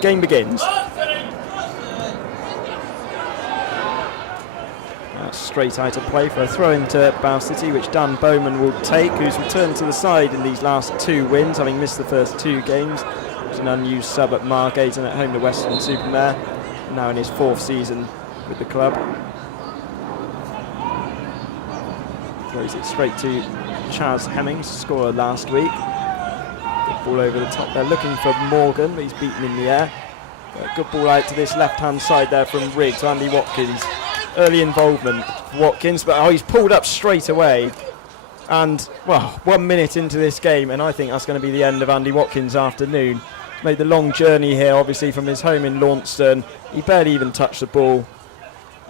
game begins. Straight out of play for a throw into Bow City, which Dan Bowman will take, who's returned to the side in these last 2 wins, having missed the first 2 games. He's an unused sub at Margate and at home to Western-super-Mare, now in his 4th season with the club. Throws it straight to Chaz Hemmings, scorer last week. Good ball over the top there, looking for Morgan, but he's beaten in the air. Good ball out to this left-hand side there from Rigg to Andy Watkins. Early involvement for Watkins, but he's pulled up straight away. And, well, 1 minute into this game, and I think that's going to be the end of Andy Watkins' afternoon. He's made the long journey here, obviously, from his home in Launceston. He barely even touched the ball.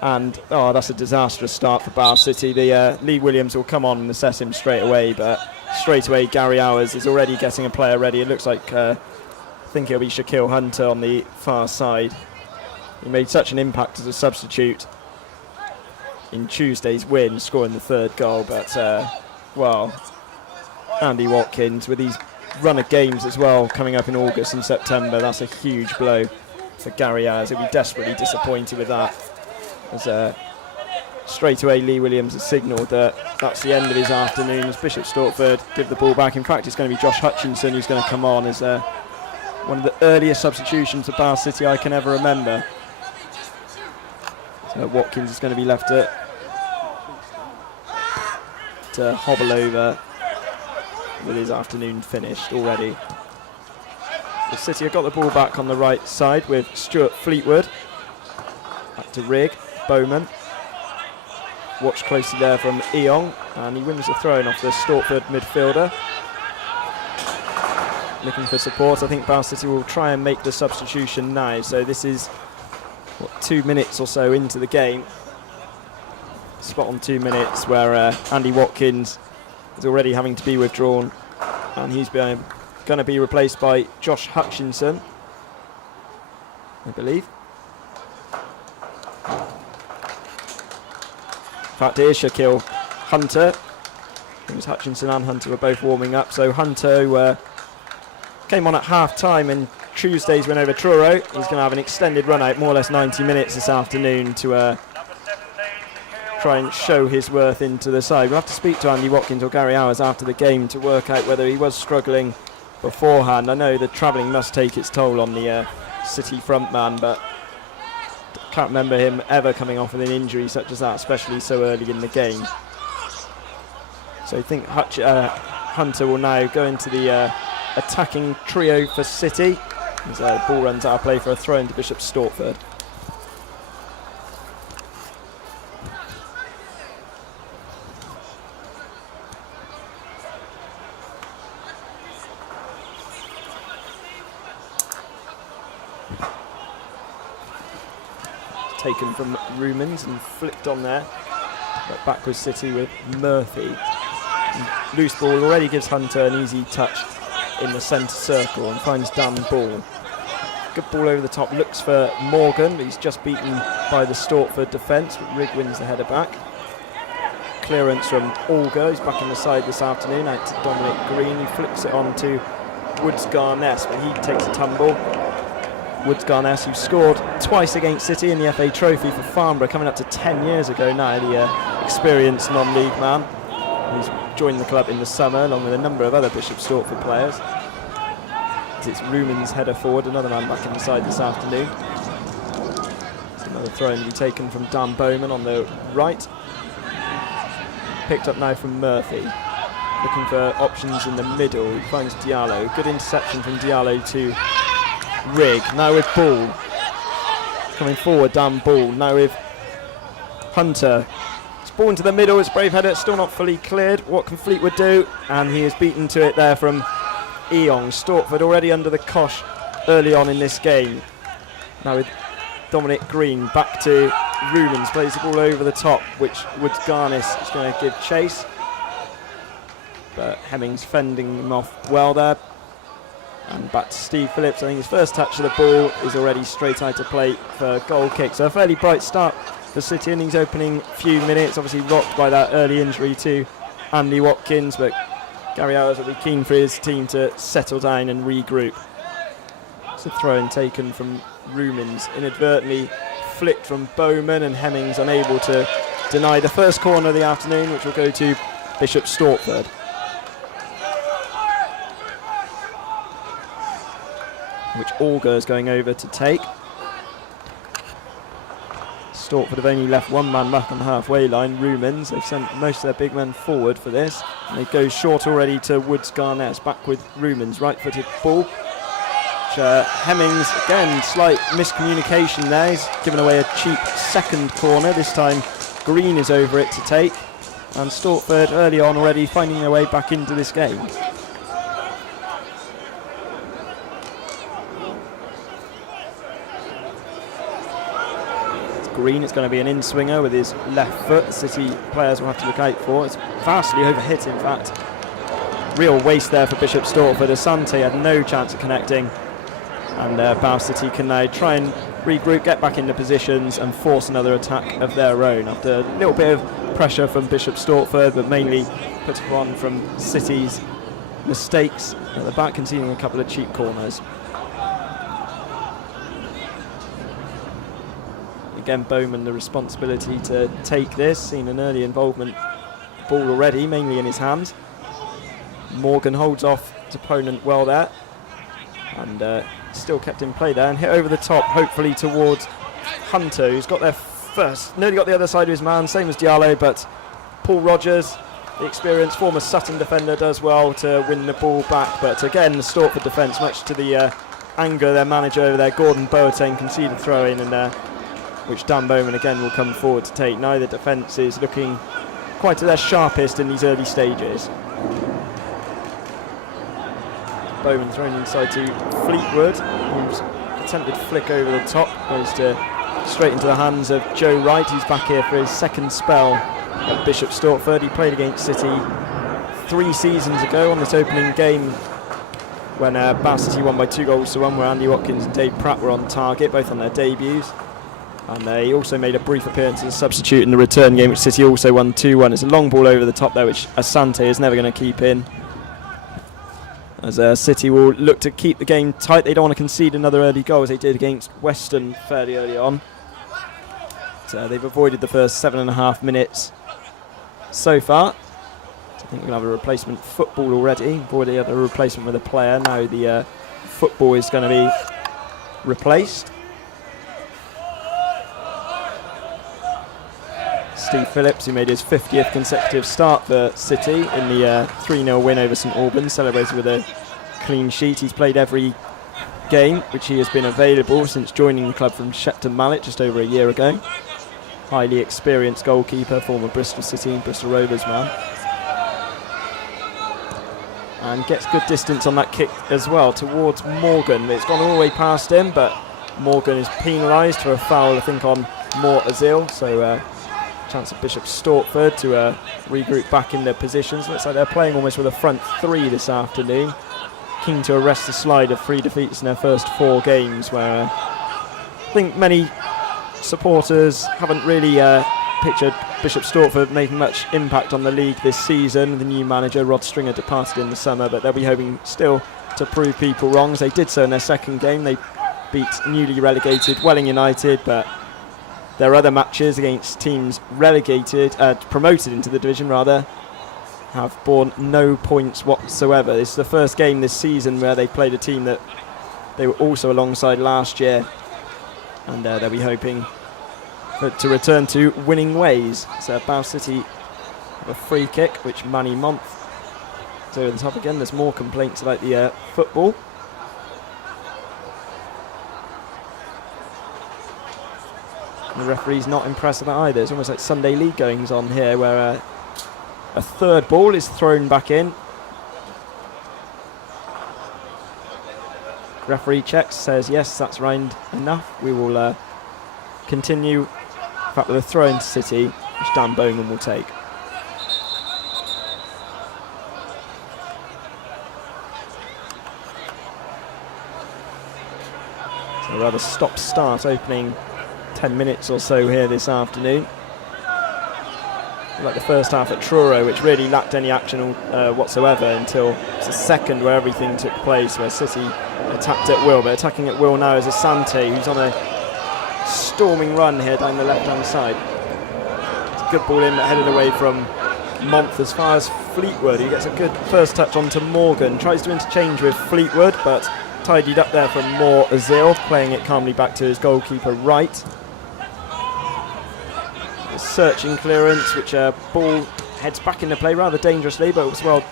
And, that's a disastrous start for Bow City. Lee Williams will come on and assess him straight away, but straight away Gary Hours is already getting a player ready. It looks like, I think it'll be Shaquille Hunter on the far side. He made such an impact as a substitute in Tuesday's win, scoring the 3rd goal, but Andy Watkins with his run of games as well coming up in August and September, that's a huge blow for Gary Ayres. He'll be desperately disappointed with that, as straight away Lee Williams has signalled that that's the end of his afternoon as Bishop Stortford give the ball back. In fact, it's going to be Josh Hutchinson who's going to come on as one of the earliest substitutions for Bow City I can ever remember. So Watkins is going to be left to hobble over with his afternoon finished already. The City have got the ball back on the right side with Stuart Fleetwood. Back to Rigg, Bowman. Watch closely there from Eong, and he wins the throw-in off the Stortford midfielder. Looking for support. I think Bow City will try and make the substitution now. So this is 2 minutes or so into the game. Spot on 2 minutes where Andy Watkins is already having to be withdrawn, and he's going to be replaced by Josh Hutchinson, I believe. In fact, it is Shaquille Hunter. It was Hutchinson and Hunter were both warming up. So Hunter came on at half-time in Tuesday's win over Truro. He's going to have an extended run out, more or less 90 minutes this afternoon, to try and show his worth into the side. We'll have to speak to Andy Watkins or Gary Hours after the game to work out whether he was struggling beforehand. I know the travelling must take its toll on the City front man, but can't remember him ever coming off with an injury such as that, especially so early in the game. So I think Hunter will now go into the attacking trio for City as the ball runs out of play for a throw into Bishop Stortford. Taken from Rumans and flipped on there, but back with City with Murphy. And loose ball already gives Hunter an easy touch in the centre circle and finds Dan Ball. Good ball over the top, looks for Morgan, but he's just beaten by the Stortford defence. Rigg wins the header back. Clearance from Olga, who's back in the side this afternoon, out to Dominic Green. He flips it on to Woods Garness, but he takes a tumble. Woods Garness, who scored twice against City in the FA Trophy for Farnborough, coming up to 10 years ago now, the experienced non-league man. He's joined the club in the summer, along with a number of other Bishop Stortford players. It's Ruman's header forward, another man back in the side this afternoon. It's another throw to be taken from Dan Bowman on the right. Picked up now from Murphy. Looking for options in the middle. He finds Diallo. Good interception from Diallo to Rigg. Now with Ball. Coming forward, Dan Ball. Now with Hunter. It's ball into the middle. It's brave header. Still not fully cleared. What can Fleetwood do? And he is beaten to it there from Eong. Stortford already under the cosh early on in this game. Now with Dominic Green back to Rumans, plays the ball over the top, which Woods Garness is going to give chase. But Hemmings fending him off well there. And back to Steve Phillips. I think his first touch of the ball is already straight out of play for goal kick. So a fairly bright start for City in these opening few minutes. Obviously rocked by that early injury to Andy Watkins, but Gary Hours will be keen for his team to settle down and regroup. It's a throw-in taken from Rumens, inadvertently flicked from Bowman, and Hemmings unable to deny the first corner of the afternoon, which will go to Bishop Stortford. Which Auger is going over to take. Stortford have only left one man back on the halfway line, Rumens. They've sent most of their big men forward for this. And they go short already to Woods Garnett. Back with Rumens, right-footed ball. Hemmings, again, slight miscommunication there. He's given away a cheap second corner. This time Green is over it to take. And Stortford early on already finding their way back into this game. It's Green, it's going to be an in-swinger with his left foot. City players will have to look out for. It's vastly overhit, in fact. Real waste there for Bishop Stortford. Asante had no chance of connecting. And Bow City can now try and regroup, get back into positions and force another attack of their own after a little bit of pressure from Bishop Stortford, but mainly put upon from City's mistakes at the back, conceding a couple of cheap corners. Again, Bowman the responsibility to take this, seen an early involvement, ball already, mainly in his hands. Morgan holds off his opponent well there, and still kept in play there, and hit over the top, hopefully towards Hunter, who's got there first, nearly got the other side of his man, same as Diallo, but Paul Rogers, the experienced former Sutton defender, does well to win the ball back. But again, the Stortford defence, much to the anger of their manager over there, Gordon Boateng, conceded throw-in, and which Dan Bowman again will come forward to take. Neither defence is looking quite at their sharpest in these early stages. Bowman thrown inside to Fleetwood, whose attempted flick over the top goes straight into the hands of Joe Wright, who's back here for his second spell at Bishop Stortford. He played against City 3 seasons ago on this opening game when Bow City won by 2-1, where Andy Watkins and Dave Pratt were on target, both on their debuts. And they also made a brief appearance as a substitute in the return game, which City also won 2-1. It's a long ball over the top there, which Asante is never going to keep in. As City will look to keep the game tight. They don't want to concede another early goal as they did against Weston fairly early on. So they've avoided the first 7.5 minutes so far. So I think we'll have a replacement football already. We've already had a replacement with a player. Now the football is going to be replaced. Steve Phillips, who made his 50th consecutive start for City in the 3-0 win over St Albans, celebrated with a clean sheet. He's played every game which he has been available since joining the club from Shepton Mallet just over a year ago. Highly experienced goalkeeper, former Bristol City and Bristol Rovers man. And gets good distance on that kick as well towards Morgan. It's gone all the way past him, but Morgan is penalised for a foul, I think, on Moore Azil. So chance of Bishop Stortford to regroup back in their positions. Looks like they're playing almost with a front 3 this afternoon. Keen to arrest the slide of 3 defeats in their first 4 games, where I think many supporters haven't really pictured Bishop Stortford making much impact on the league this season. The new manager, Rod Stringer, departed in the summer, but they'll be hoping still to prove people wrong, as they did so in their second game. They beat newly relegated Welling United, but their other matches against teams relegated, promoted into the division rather, have borne no points whatsoever. This is the first game this season where they played a team that they were also alongside last year, and they'll be hoping to return to winning ways. So Bow City have a free kick, which Manny Month is over the top again. There's more complaints about the football. The referee's not impressed with that either. It's almost like Sunday League goings on here, where a third ball is thrown back in. Referee checks, says yes, that's round enough. We will continue, in fact, with a throw into City, which Dan Bowman will take. So a rather stop-start opening 10 minutes or so here this afternoon. like the first half at Truro, which really lacked any action whatsoever until the second where everything took place, where City attacked at will. But attacking at will now is Asante, who's on a storming run here down the left-hand side. It's a good ball in, headed away from Month as far as Fleetwood. He gets a good first touch onto Morgan, tries to interchange with Fleetwood, but tidied up there from Moore Azil, playing it calmly back to his goalkeeper right. Searching clearance, which ball heads back into play rather dangerously, but it was well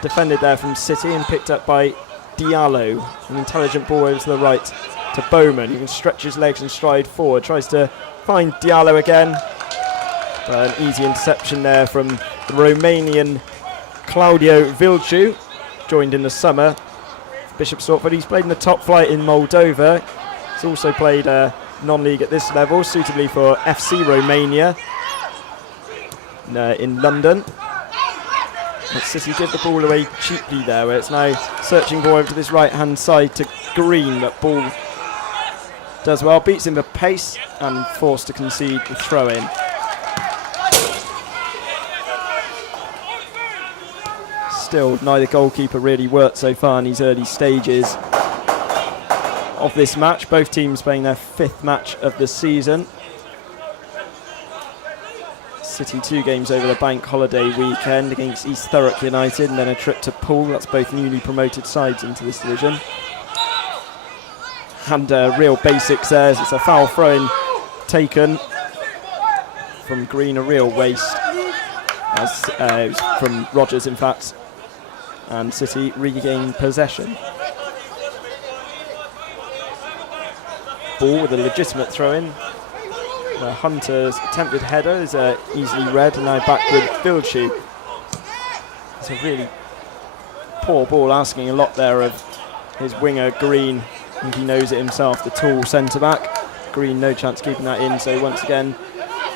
defended there from City and picked up by Diallo. An intelligent ball over to the right to Bowman. He can stretch his legs and stride forward, tries to find Diallo again. An easy interception there from the Romanian Claudio Vilciu, joined in the summer. Bishop Stortford, he's played in the top flight in Moldova. He's also played non-league at this level, suitably for FC Romania in London. But City give the ball away cheaply there, where it's now searching ball over to this right-hand side to Green. That ball does well, beats him for pace and forced to concede the throw-in. Still, neither goalkeeper really worked so far in these early stages of this match. Both teams playing their 5th match of the season. City 2 games over the bank holiday weekend against East Thurrock United, and then a trip to Poole. That's both newly promoted sides into this division. And real basics there. It's a foul throw-in taken from Green, a real waste, as it was from Rogers in fact. And City regain possession. Ball with a legitimate throw-in. Hunter's attempted header is easily read, and now back with Vilciu. It's a really poor ball, asking a lot there of his winger Green. I think he knows it himself, the tall centre-back. Green no chance keeping that in, so once again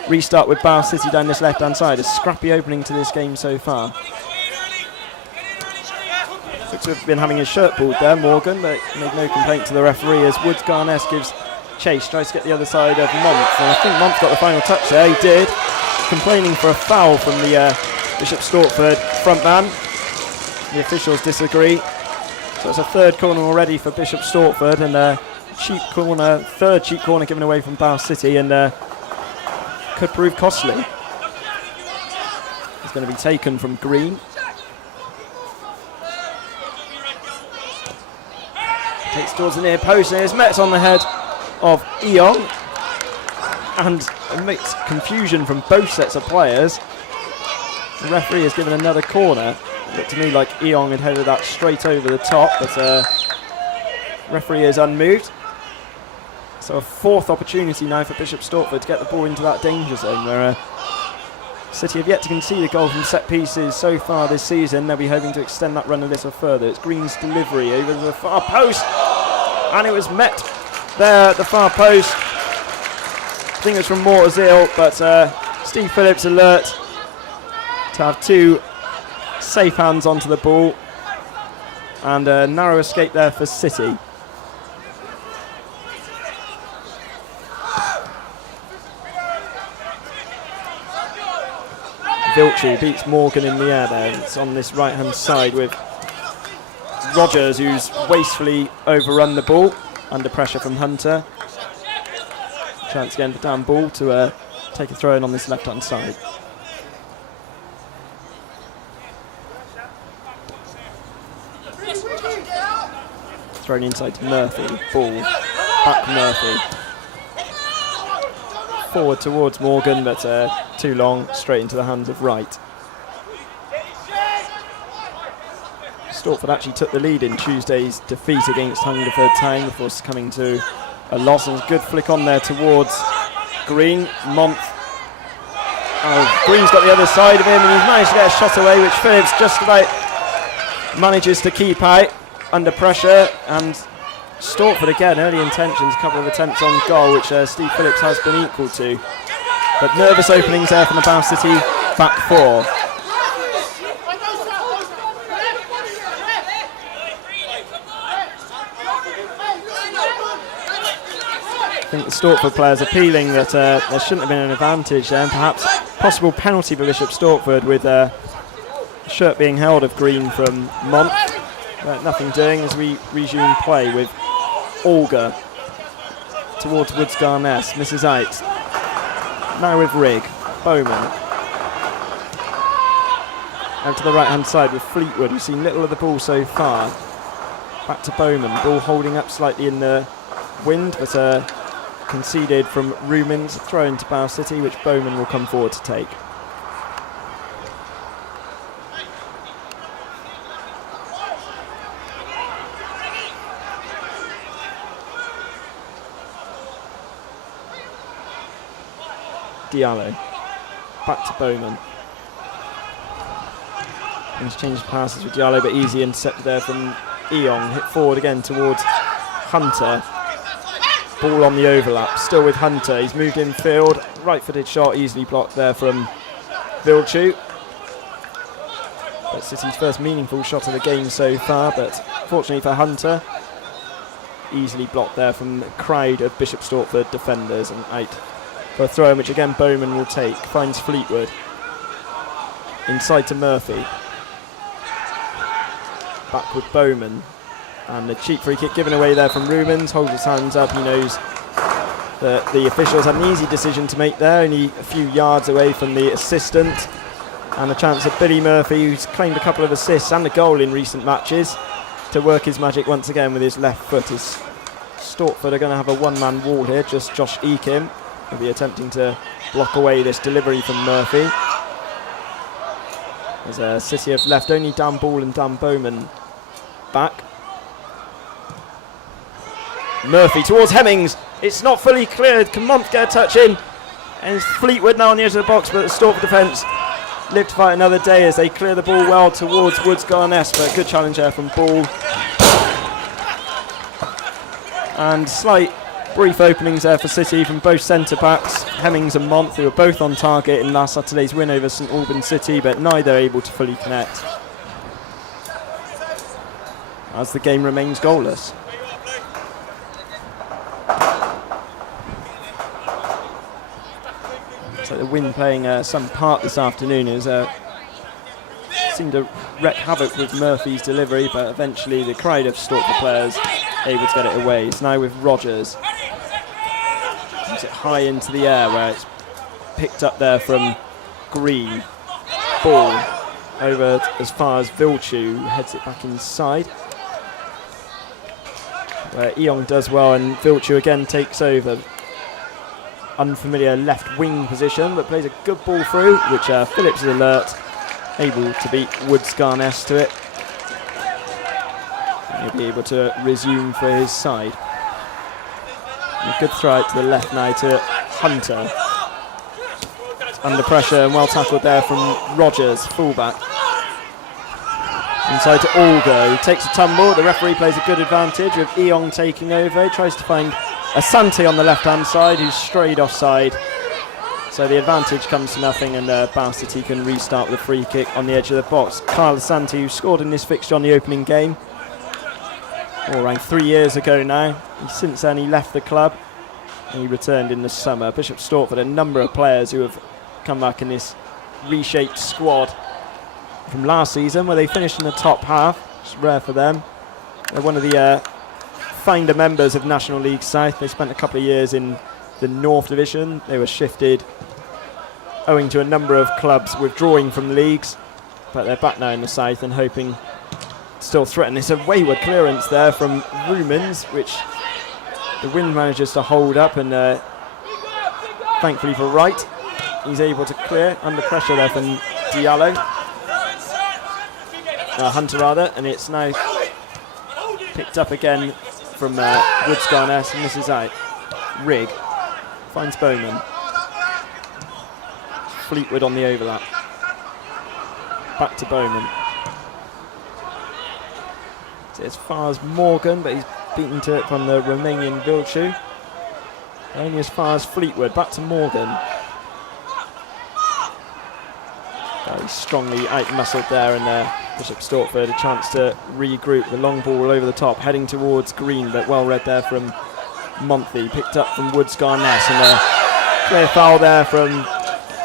restart with Bath City down this left-hand side. A scrappy opening to this game so far. Looks to have been having his shirt pulled there, Morgan, but made no complaint to the referee as Woods Garness gives chase, tries to get the other side of Month, and I think Month got the final touch there. He did, complaining for a foul from the Bishop Stortford front man. The officials disagree, so it's a 3rd corner already for Bishop Stortford, and a cheap corner, 3rd cheap corner given away from Bath City, and could prove costly. It's going to be taken from Green. Takes towards the near post and is met on the head of Eong, and amidst confusion from both sets of players, the referee has given another corner. It looked to me like Eong had headed that straight over the top, but referee is unmoved. So a 4th opportunity now for Bishop Stortford to get the ball into that danger zone, where City have yet to concede a goal from set pieces so far this season. They'll be hoping to extend that run a little further. It's Green's delivery over the far post, and it was met there at the far post. I think it was from Moore Azil, but Steve Phillips alert to have 2 safe hands onto the ball, and a narrow escape there for City. Vilciu beats Morgan in the air there. It's on this right-hand side with Rogers, who's wastefully overrun the ball under pressure from Hunter. Chance again for Dan Ball to take a throw in on this left-hand side. Thrown inside to Murphy. Ball back Murphy. Forward towards Morgan, but too long, straight into the hands of Wright. Stortford actually took the lead in Tuesday's defeat against Hungerford Town before succumbing to a loss, and a good flick on there towards Green. Month. Oh, Green's got the other side of him, and he's managed to get a shot away, which Phillips just about manages to keep out under pressure. And Stortford again, early intentions, a couple of attempts on goal, which Steve Phillips has been equal to. But nervous openings there from the Bath City back 4. I think the Stortford players appealing that there shouldn't have been an advantage there, and perhaps possible penalty for Bishop Stortford with a shirt being held of green from Mont. Nothing doing as we resume play with Olga towards Woods Garness, misses out. Now with Rigg, Bowman. Out to the right hand side with Fleetwood, who's seen little of the ball so far. Back to Bowman, ball holding up slightly in the wind, but conceded from Rumins, throw into Bow City, which Bowman will come forward to take. Diallo, back to Bowman. Change passes with Diallo, but easy intercepted there from Eong. Hit forward again towards Hunter. Ball on the overlap, still with Hunter. He's moved infield, right-footed shot, easily blocked there from Vilchu. That's City's first meaningful shot of the game so far, but fortunately for Hunter, easily blocked there from the crowd of Bishop Stortford defenders and out for a throw in, which again Bowman will take. Finds Fleetwood. Inside to Murphy. Back with Bowman. And the cheap free kick given away there from Rumins. Holds his hands up. He knows that the officials had an easy decision to make there, only a few yards away from the assistant. And a chance of Billy Murphy, who's claimed a couple of assists and a goal in recent matches, to work his magic once again with his left foot. As Stortford are going to have a one-man wall here. Just Josh Eakim will be attempting to block away this delivery from Murphy. As City have left only Dan Ball and Dan Bowman back. Murphy towards Hemmings. It's not fully cleared. Can Mont get a touch in? And it's Fleetwood now on the edge of the box, but the Stortford defence live to fight another day as they clear the ball well towards Woods Garness. But a good challenge there from Ball. And slight brief openings there for City from both centre-backs, Hemmings and Mont, who were both on target in last Saturday's win over St Albans City, but neither able to fully connect as the game remains goalless. So the wind playing some part this afternoon is seemed to wreak havoc with Murphy's delivery, but eventually the crowd of Stortford players able to get it away. It's now with Rogers. Puts it high into the air where it's picked up there from Green. Ball over as far as Vilchu, who heads it back inside. Where Eong does well and Vilchu again takes over. Unfamiliar left wing position, but plays a good ball through, which Phillips is alert, able to beat Woods Garness to it. And he'll be able to resume for his side. And a good throw out to the left now to Hunter. Under pressure and well tackled there from Rogers, fullback. Inside to Olga, who takes a tumble. The referee plays a good advantage with Eong taking over. He tries to find Asante on the left-hand side, who's strayed offside. So the advantage comes to nothing, and Bow City can restart with a free kick on the edge of the box. Kyle Asante, who scored in this fixture on the opening game, around 3 years ago now. Since then he left the club and he returned in the summer. Bishop Stortford, a number of players who have come back in this reshaped squad from last season, where they finished in the top half. It's rare for them. They're one of the founder members of National League South. They spent a couple of years in the North Division. They were shifted owing to a number of clubs withdrawing from leagues, but they're back now in the South and hoping to still threaten. It's a wayward clearance there from Rumins, which the Wind manages to hold up, and thankfully for Wright, he's able to clear under pressure there from Diallo. Hunter rather, and it's now picked up again from Woods Garness and misses out. Rigg finds Bowman. Fleetwood on the overlap. Back to Bowman. So as far as Morgan, but he's beaten to it from the Romanian Vilchu. Only as far as Fleetwood. Back to Morgan. Very strongly out-muscled there, and Bishop Stortford a chance to regroup. The long ball over the top, heading towards Green, but well read there from Monty. Picked up from Woods Garness, and a clear foul there from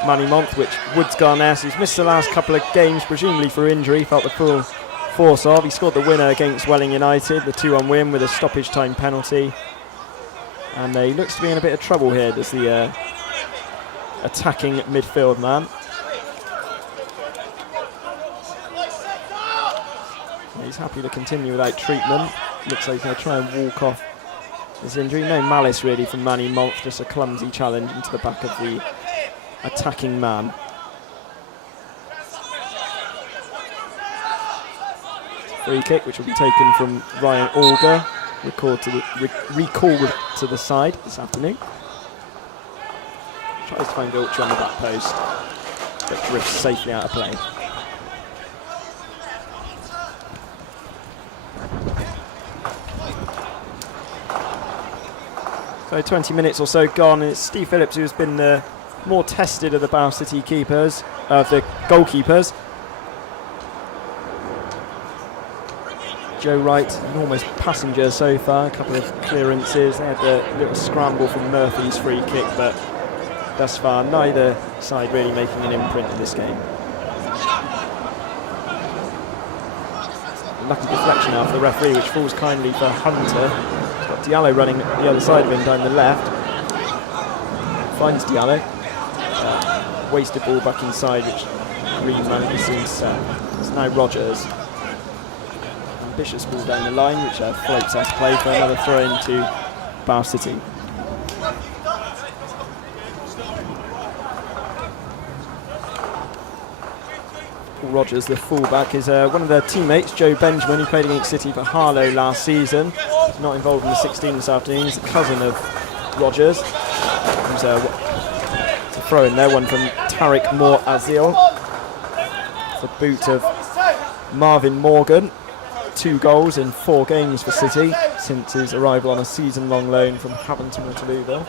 Monmouth, which Woods Garness, who's missed the last couple of games, presumably for injury, felt the full force of. He scored the winner against Welling United, the 2-1 win with a stoppage time penalty. And he looks to be in a bit of trouble here as the attacking midfield man. He's happy to continue without treatment. Looks like he's going to try and walk off his injury. No malice really from Manny Monk, just a clumsy challenge into the back of the attacking man. Free kick, which will be taken from Ryan Auger, recalled to the side this afternoon. Tries to find Vilcher on the back post, but drifts safely out of play. So 20 minutes or so gone, and it's Steve Phillips who's been the more tested of the Bow City keepers, of the goalkeepers. Joe Wright, an almost passenger so far, a couple of clearances. They had the little scramble from Murphy's free kick, but thus far neither side really making an imprint in this game. Lucky deflection now for the referee, which falls kindly for Hunter. Diallo running the other side of him down the left. Finds Diallo. Wasted ball back inside, which Green manages to intercept. It's now Rogers. Ambitious ball down the line, which floats out to play for another throw into Bow City. Paul Rogers, the fullback, is one of their teammates, Joe Benjamin, who played against City for Harlow last season. He's not involved in the 16 this afternoon. He's a cousin of Rogers. There's a throw in there, one from Tariq Moore Azil. It's a boot of Marvin Morgan. 2 goals in 4 games for City since his arrival on a season-long loan from Haventon Waterlooville.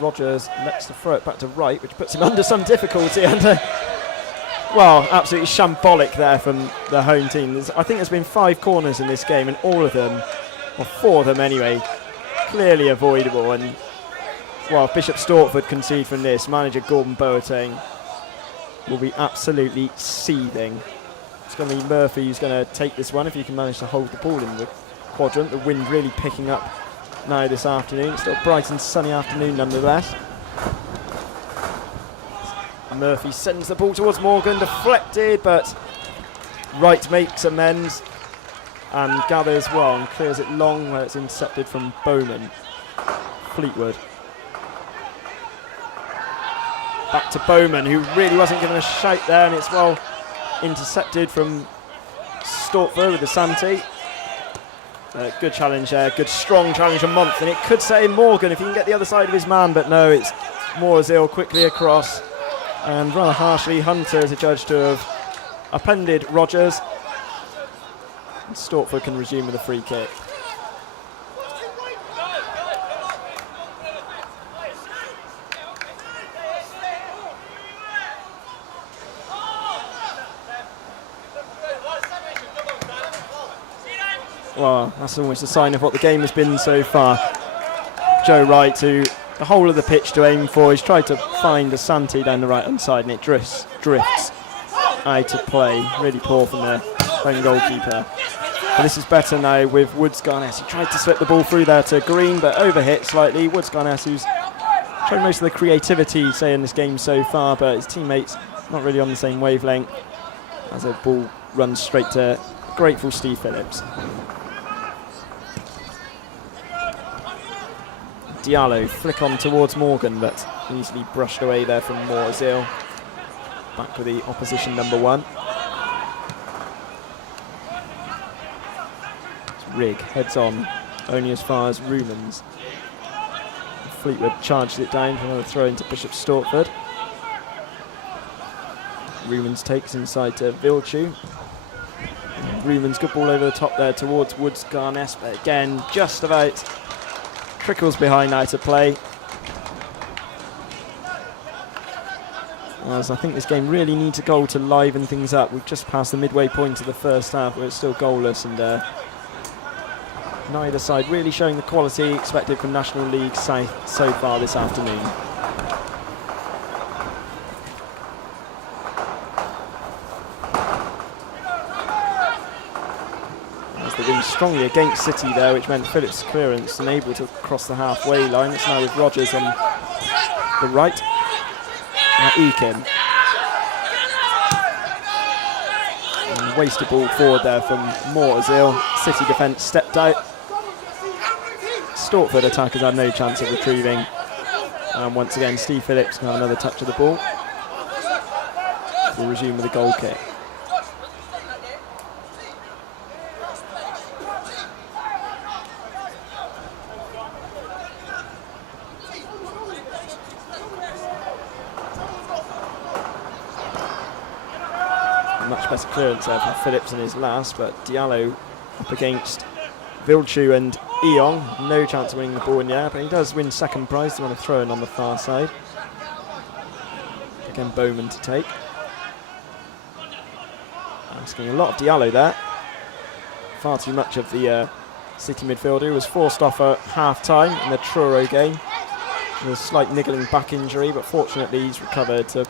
Rogers lets to throw it back to Wright, which puts him under some difficulty. And well, absolutely shambolic there from the home team. I think there's been 5 corners in this game, and all of them, or 4 of them anyway, clearly avoidable. And well, if Bishop Stortford concede from this, manager Gordon Boateng will be absolutely seething. It's going to be Murphy who's going to take this one if he can manage to hold the ball in the quadrant. The wind really picking up now this afternoon. It's still a bright and sunny afternoon nonetheless. Murphy sends the ball towards Morgan, deflected, but Wright makes amends and gathers well and clears it long where it's intercepted from Bowman. Fleetwood. Back to Bowman, who really wasn't given a shout there, and it's well intercepted from Stortford with the Santi. Good challenge there, good strong challenge from Month, and it could set in Morgan if he can get the other side of his man, but no, it's Moorezill quickly across, and rather harshly Hunter is adjudged to have appended Rogers. And Stortford can resume with a free kick. Well, that's almost a sign of what the game has been so far. Joe Wright to the whole of the pitch to aim for. He's tried to find a Santi down the right-hand side, and it drifts out of play. Really poor from the home goalkeeper. But this is better now with Woods Garness. He tried to slip the ball through there to Green, but overhit slightly. Woods Garness, who's shown most of the creativity, say, in this game so far, but his teammates not really on the same wavelength. As a ball runs straight to grateful Steve Phillips. Diallo flick on towards Morgan, but easily brushed away there from Moorezill. Back with the opposition number 1. Rigg heads on only as far as Rumans. Fleetwood charges it down for another throw into Bishop Stortford. Rumans takes inside to Vilchu. Rumans, good ball over the top there towards Woods Garness, but again just about trickles behind now to play. As I think this game really needs a goal to liven things up. We've just passed the midway point of the first half where it's still goalless, and Neither side really showing the quality expected from National League South so far this afternoon. As the wind strongly against City there, which meant Phillips' clearance unable to cross the halfway line. It's now with Rogers on the right. Now Eakin. And wasted ball forward there from Mortazil. City defence stepped out. Stortford attackers had no chance of retrieving. And once again, Steve Phillips can have another touch of the ball. We'll resume with a goal kick. Much better clearance there from Phillips in his last, but Diallo up against Vilchu and Eong. No chance of winning the ball in the air, but he does win second prize to want to throw in on the far side. Again, Bowman to take. Asking a lot of Diallo there. Far too much of the City midfielder was forced off at half-time in the Truro game. With a slight niggling back injury, but fortunately he's recovered to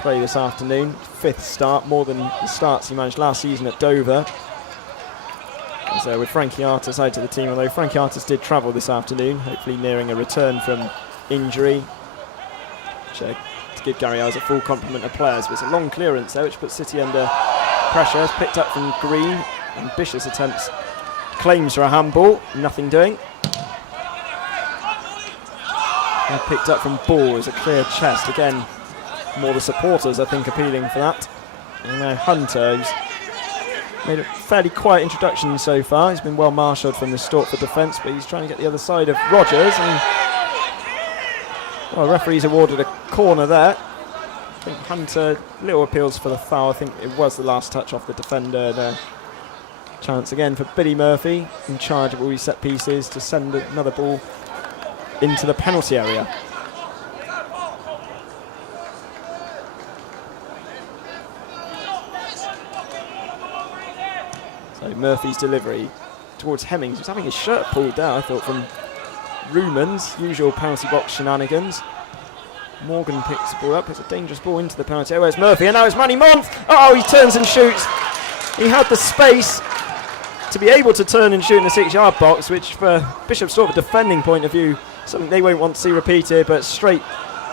play this afternoon. 5th start, more than the starts he managed last season at Dover. So with Frankie Artis out to the team, although Frankie Artis did travel this afternoon, hopefully nearing a return from injury. To give Gary Eyes a full complement of players. But it's a long clearance there, which puts City under pressure. It's picked up from Green. Ambitious attempts. Claims for a handball. Nothing doing. And picked up from Ball as a clear chest. Again, more the supporters, I think, appealing for that. And now Hunter, who's made a fairly quiet introduction so far. He's been well marshalled from the Stortford defence, but he's trying to get the other side of Rogers. And well, referees awarded a corner there. I think Hunter, little appeals for the foul. I think it was the last touch off the defender there. Chance again for Billy Murphy, in charge of all these set pieces, to send another ball into the penalty area. So Murphy's delivery towards Hemmings, who's having his shirt pulled down, I thought, from Rumans. Usual penalty box shenanigans. Morgan picks the ball up. It's a dangerous ball into the penalty area. Where's Murphy? And now it's Manny Month. Oh, he turns and shoots. He had the space to be able to turn and shoot in the 6-yard box, which for Bishop Stortford defending point of view, something they won't want to see repeated, but straight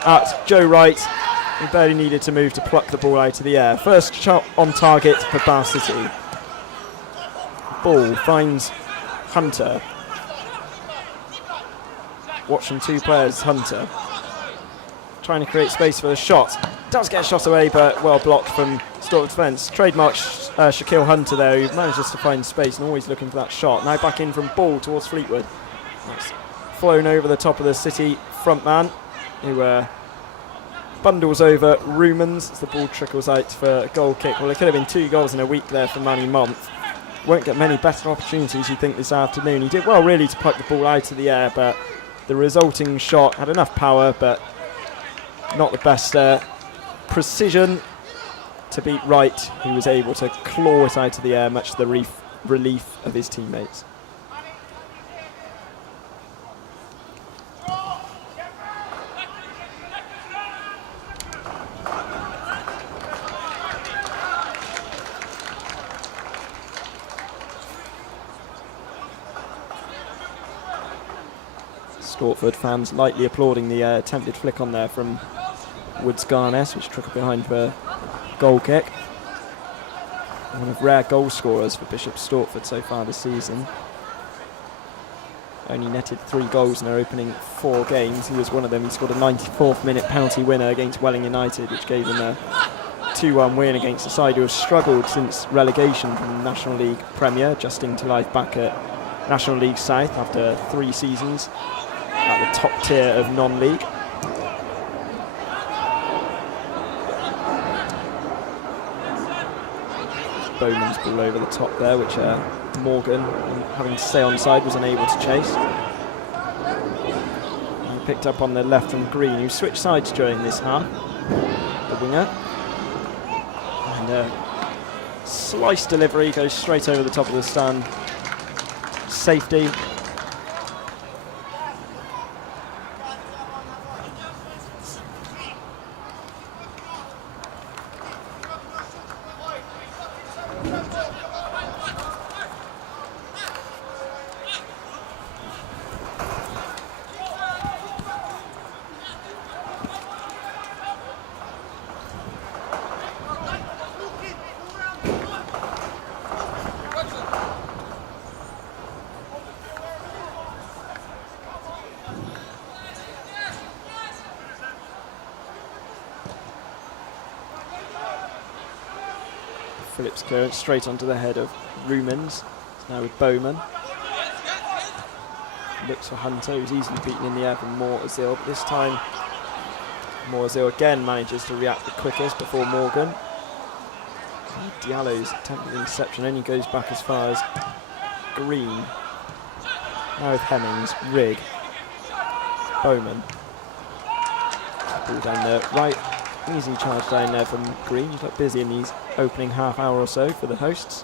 at Joe Wright. He barely needed to move to pluck the ball out of the air. First shot on target for Bath City. Ball finds Hunter. Watching two players, Hunter trying to create space for the shot. Does get shot away, but well blocked from Stortford defence. Trademark Shaquille Hunter there, who manages to find space and always looking for that shot. Now back in from Ball towards Fleetwood. That's flown over the top of the City front man, who bundles over Rumans as the ball trickles out for a goal kick. Well, it could have been 2 goals in a week there for Manny Month. Won't get many better opportunities, you think, this afternoon. He did well, really, to pluck the ball out of the air, but the resulting shot had enough power, but not the best precision to beat Wright, who was able to claw it out of the air, much to the relief of his teammates. Stortford fans lightly applauding the attempted flick on there from Woods Garness, which trickled behind for goal kick. One of rare goal scorers for Bishop Stortford so far this season. Only netted 3 goals in their opening 4 games. He was one of them. He scored a 94th minute penalty winner against Welling United, which gave him a 2-1 win against a side who has struggled since relegation from the National League Premier, adjusting to life back at National League South after 3 seasons at the top tier of non-league. Bowman's ball over the top there, which Morgan, having to stay onside, was unable to chase. And picked up on the left from Green, who switched sides during this half, the winger. And slice delivery goes straight over the top of the stand. safety. Phillips clearance straight onto the head of Rumens. It's now with Bowman. Looks for Hunter, who's easily beaten in the air from Morzil, but this time Morzil again manages to react the quickest before Morgan. And Diallo's attempted interception only goes back as far as Green. Now with Hemmings, Rigg, Bowman. Ball down there, right. Easy charge down there from Green. He's looked busy in these opening half hour or so for the hosts.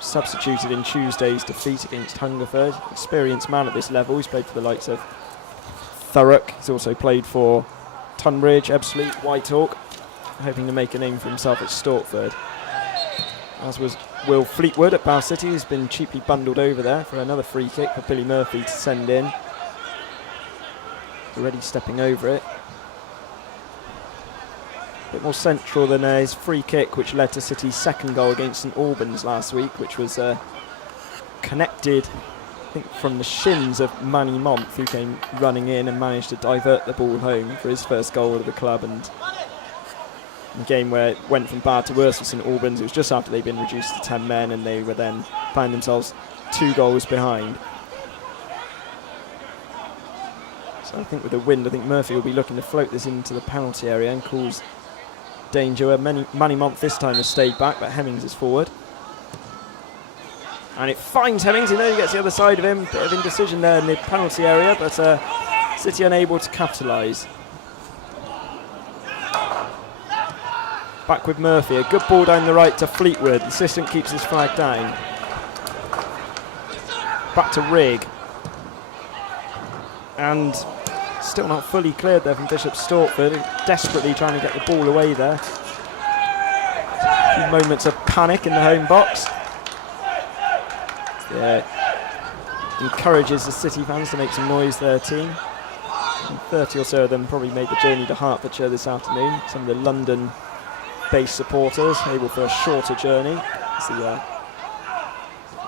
Substituted in Tuesday's defeat against Hungerford. Experienced man at this level. He's played for the likes of Thurrock. He's also played for Tunbridge, Ebbsfleet, Whitehawk, hoping to make a name for himself at Stortford. As was Will Fleetwood at Bow City, who's been cheaply bundled over there for another free kick for Billy Murphy to send in. Already stepping over it. A bit more central than his free kick, which led to City's second goal against St Albans last week, which was connected, I think, from the shins of Manny Month, who came running in and managed to divert the ball home for his first goal of the club. And a game where it went from bad to worse for St Albans. It was just after they'd been reduced to 10 men, and they were then found themselves 2 goals behind. So I think with the wind, I think Murphy will be looking to float this into the penalty area and cause danger. Manny Month this time has stayed back, but Hemmings is forward. And it finds Hemmings. He nearly gets the other side of him. Bit of indecision there in the penalty area, but City unable to capitalise. Back with Murphy. A good ball down the right to Fleetwood. The assistant keeps his flag down. Back to Rigg. And still not fully cleared there from Bishop Stortford, desperately trying to get the ball away there. A few moments of panic in the home box. Yeah, encourages the City fans to make some noise, their team. And 30 or so of them probably made the journey to Hertfordshire this afternoon. Some of the London-based supporters able for a shorter journey. The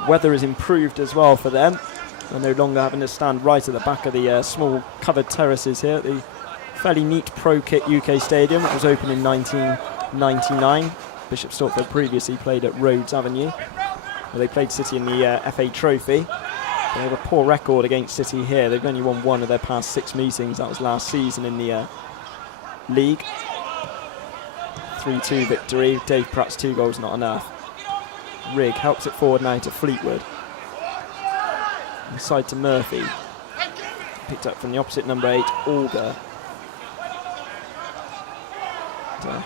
weather has improved as well for them. They're no longer having to stand right at the back of the small covered terraces here at the fairly neat Pro Kit UK Stadium. It was opened in 1999. Bishop Stortford previously played at Rhodes Avenue, where they played City in the FA Trophy. They have a poor record against City here. They've only won 1 of their past 6 meetings. That was last season in the league. 3-2 victory. Dave Pratt's 2 goals not enough. Rigg helps it forward now to Fleetwood. Inside to Murphy. Picked up from the opposite number 8, Auger.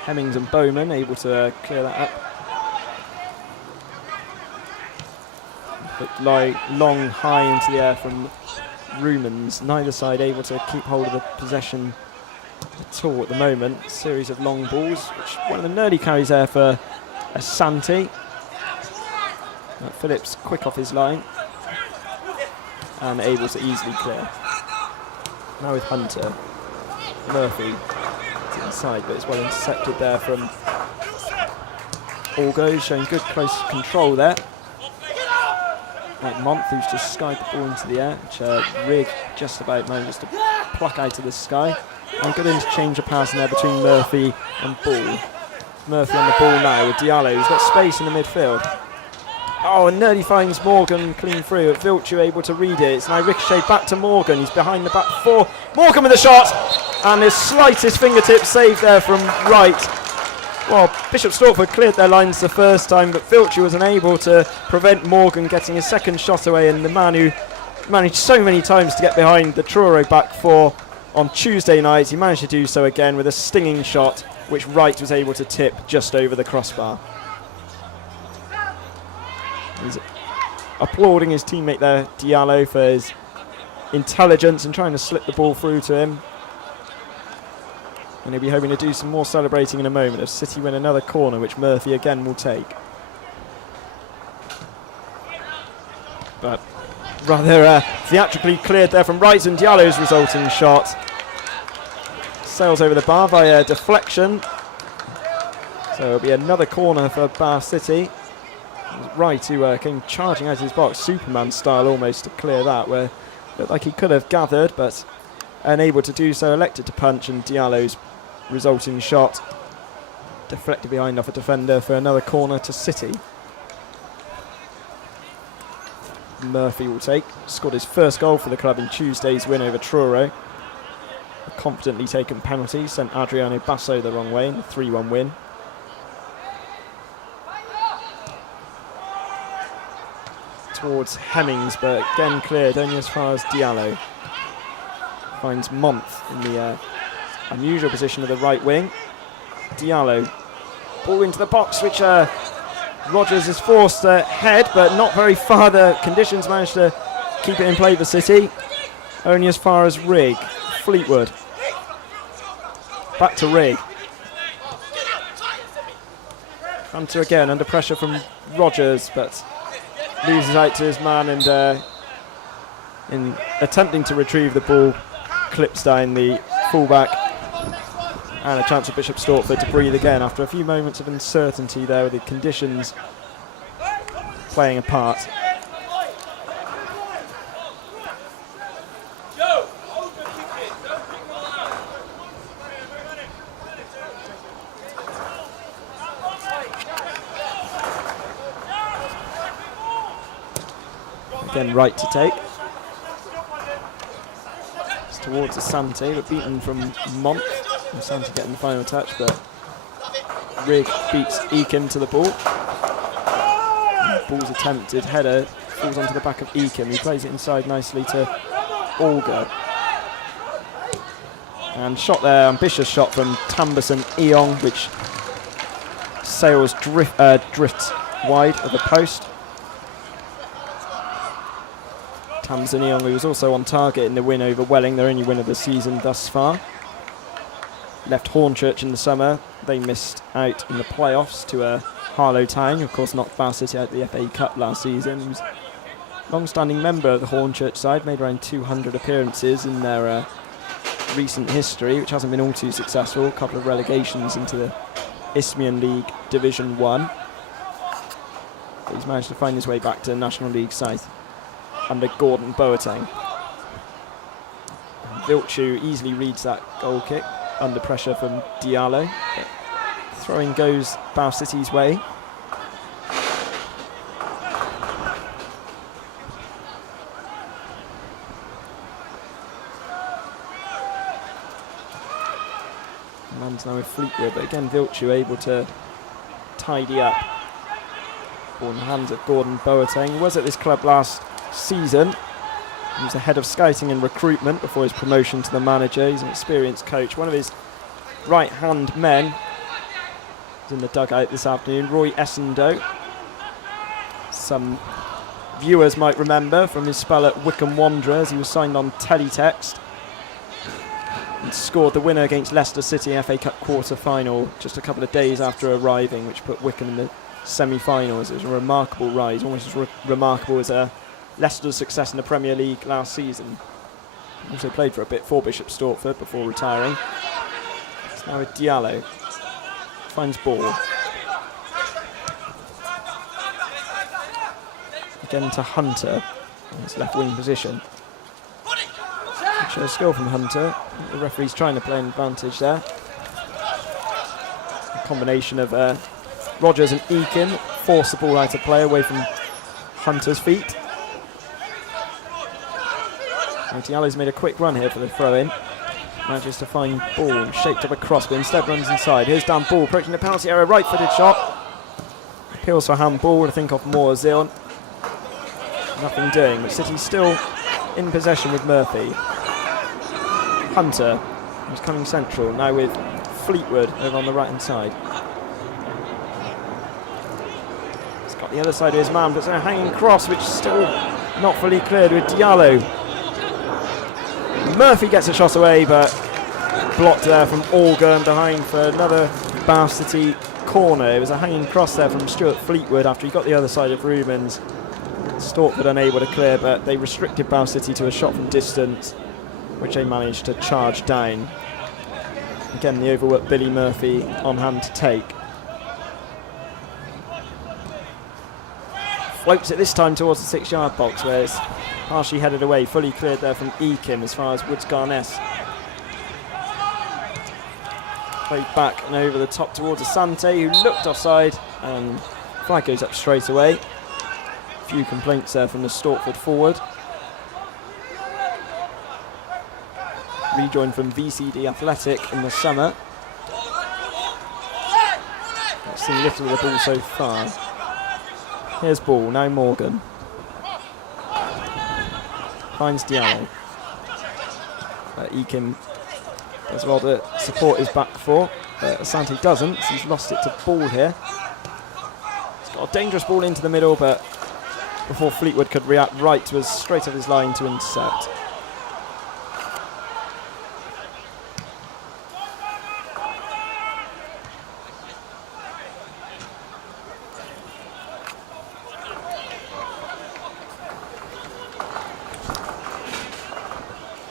Hemmings and Bowman able to clear that up. But long, high into the air from Rumens. Neither side able to keep hold of the possession at all at the moment. A series of long balls, which one of them nearly carries there for Asante. Phillips quick off his line and able to easily clear. Now with Hunter. Murphy to inside, but it's well intercepted there from Orgo, showing good close control there. Like Month, who's just skied the ball into the air, which Rigg just about managed to pluck out of the sky. And good interchange of passing there between Murphy and Ball. Murphy on the ball now with Diallo, who's got space in the midfield. Oh, and nearly finds Morgan clean through. Vilchu able to read it. It's now ricocheted back to Morgan. He's behind the back 4. Morgan with a shot, and his slightest fingertip save there from right. Well, Bishop Stortford cleared their lines the first time, but Vilchu was unable to prevent Morgan getting his second shot away, and the man who managed so many times to get behind the Truro back 4 on Tuesday night, he managed to do so again with a stinging shot, which Wright was able to tip just over the crossbar. He's applauding his teammate there, Diallo, for his intelligence and trying to slip the ball through to him. And he'll be hoping to do some more celebrating in a moment as City win another corner, which Murphy again will take. But rather theatrically cleared there from right, and Diallo's resulting shot sails over the bar via deflection. So it'll be another corner for Bath City. Wright, who came charging out of his box, Superman style almost, to clear that, where it looked like he could have gathered, but unable to do so, elected to punch, and Diallo's resulting shot deflected behind off a defender for another corner to City. Murphy will take, scored his first goal for the club in Tuesday's win over Truro. A confidently taken penalty sent Adriano Basso the wrong way in the 3-1 win. Towards Hemmings, but again cleared only as far as Diallo. Finds Month in the unusual position of the right wing. Diallo, ball into the box, which Rogers is forced to head, but not very far. The conditions managed to keep it in play for City. Only as far as Rigg. Fleetwood. Back to Rigg. Hunter again under pressure from Rogers, but loses out to his man, and in attempting to retrieve the ball, clips down the fullback. And a chance for Bishop Stortford to breathe again after a few moments of uncertainty there with the conditions playing a part. Again, Wright to take. It's towards Asante, but beaten from Mont. Asante getting the final touch, but Rigg beats Eakin to the ball. Ball's attempted header falls onto the back of Eakin. He plays it inside nicely to Olga. And shot there, ambitious shot from Tambuson Eong, which sails drifts wide of the post. Tambuson Eong, who was also on target in the win over Welling, their only win of the season thus far. Left Hornchurch in the summer. They missed out in the playoffs to Harlow Town. Of course, knocked Bath City out of the FA Cup last season. He was a long-standing member of the Hornchurch side, made around 200 appearances in their recent history, which hasn't been all too successful. A couple of relegations into the Isthmian League Division 1. But he's managed to find his way back to the National League South under Gordon Boateng. Vilchu easily reads that goal kick under pressure from Diallo. But throwing goes Bath City's way. Man's now with Fleetwood, but again Vilchu able to tidy up. Ball in the hands of Gordon Boateng. Was at this club last season. He was the head of scouting and recruitment before his promotion to the manager. He's an experienced coach. One of his right-hand men is in the dugout this afternoon, Roy Essendo. Some viewers might remember from his spell at Wycombe Wanderers. He was signed on teletext and scored the winner against Leicester City FA Cup quarter-final just a couple of days after arriving, which put Wycombe in the semi-finals. It was a remarkable rise, almost as remarkable as Leicester's success in the Premier League last season. Also played for a bit for Bishop Stortford before retiring. It's now with Diallo. Finds ball. Again to Hunter in his left wing position. Shows skill from Hunter. The referee's trying to play an advantage there. A combination of Rogers and Eakin force the ball out of play away from Hunter's feet. Diallo's made a quick run here for the throw-in. Manages to find ball, shaped up a cross, but instead runs inside. Here's Dan Ball approaching the penalty area, right-footed shot. Appeals for handball to think of Moorzil. Nothing doing, but City's still in possession with Murphy. Hunter, who's coming central, now with Fleetwood over on the right-hand side. Got the other side of his man, but it's a hanging cross, which is still not fully cleared with Diallo. Murphy gets a shot away, but blocked there from Olga and behind for another Bath City corner. It was a hanging cross there from Stuart Fleetwood after he got the other side of Rubens. Stortford unable to clear, but they restricted Bath City to a shot from distance, which they managed to charge down. Again, the overworked Billy Murphy on hand to take. Floats it this time towards the 6-yard box, where it's partially headed away, fully cleared there from Ekim as far as Woods Garness. Played back and over the top towards Asante, who looked offside, and flag goes up straight away. A few complaints there from the Stortford forward. Rejoined from VCD Athletic in the summer. I've seen little of the ball so far. Here's ball, now Morgan. Finds Diallo. Ekim does well to support his back four. Asante doesn't, so he's lost it to ball here. He's got a dangerous ball into the middle, but before Fleetwood could react, Wright was straight off his line to intercept.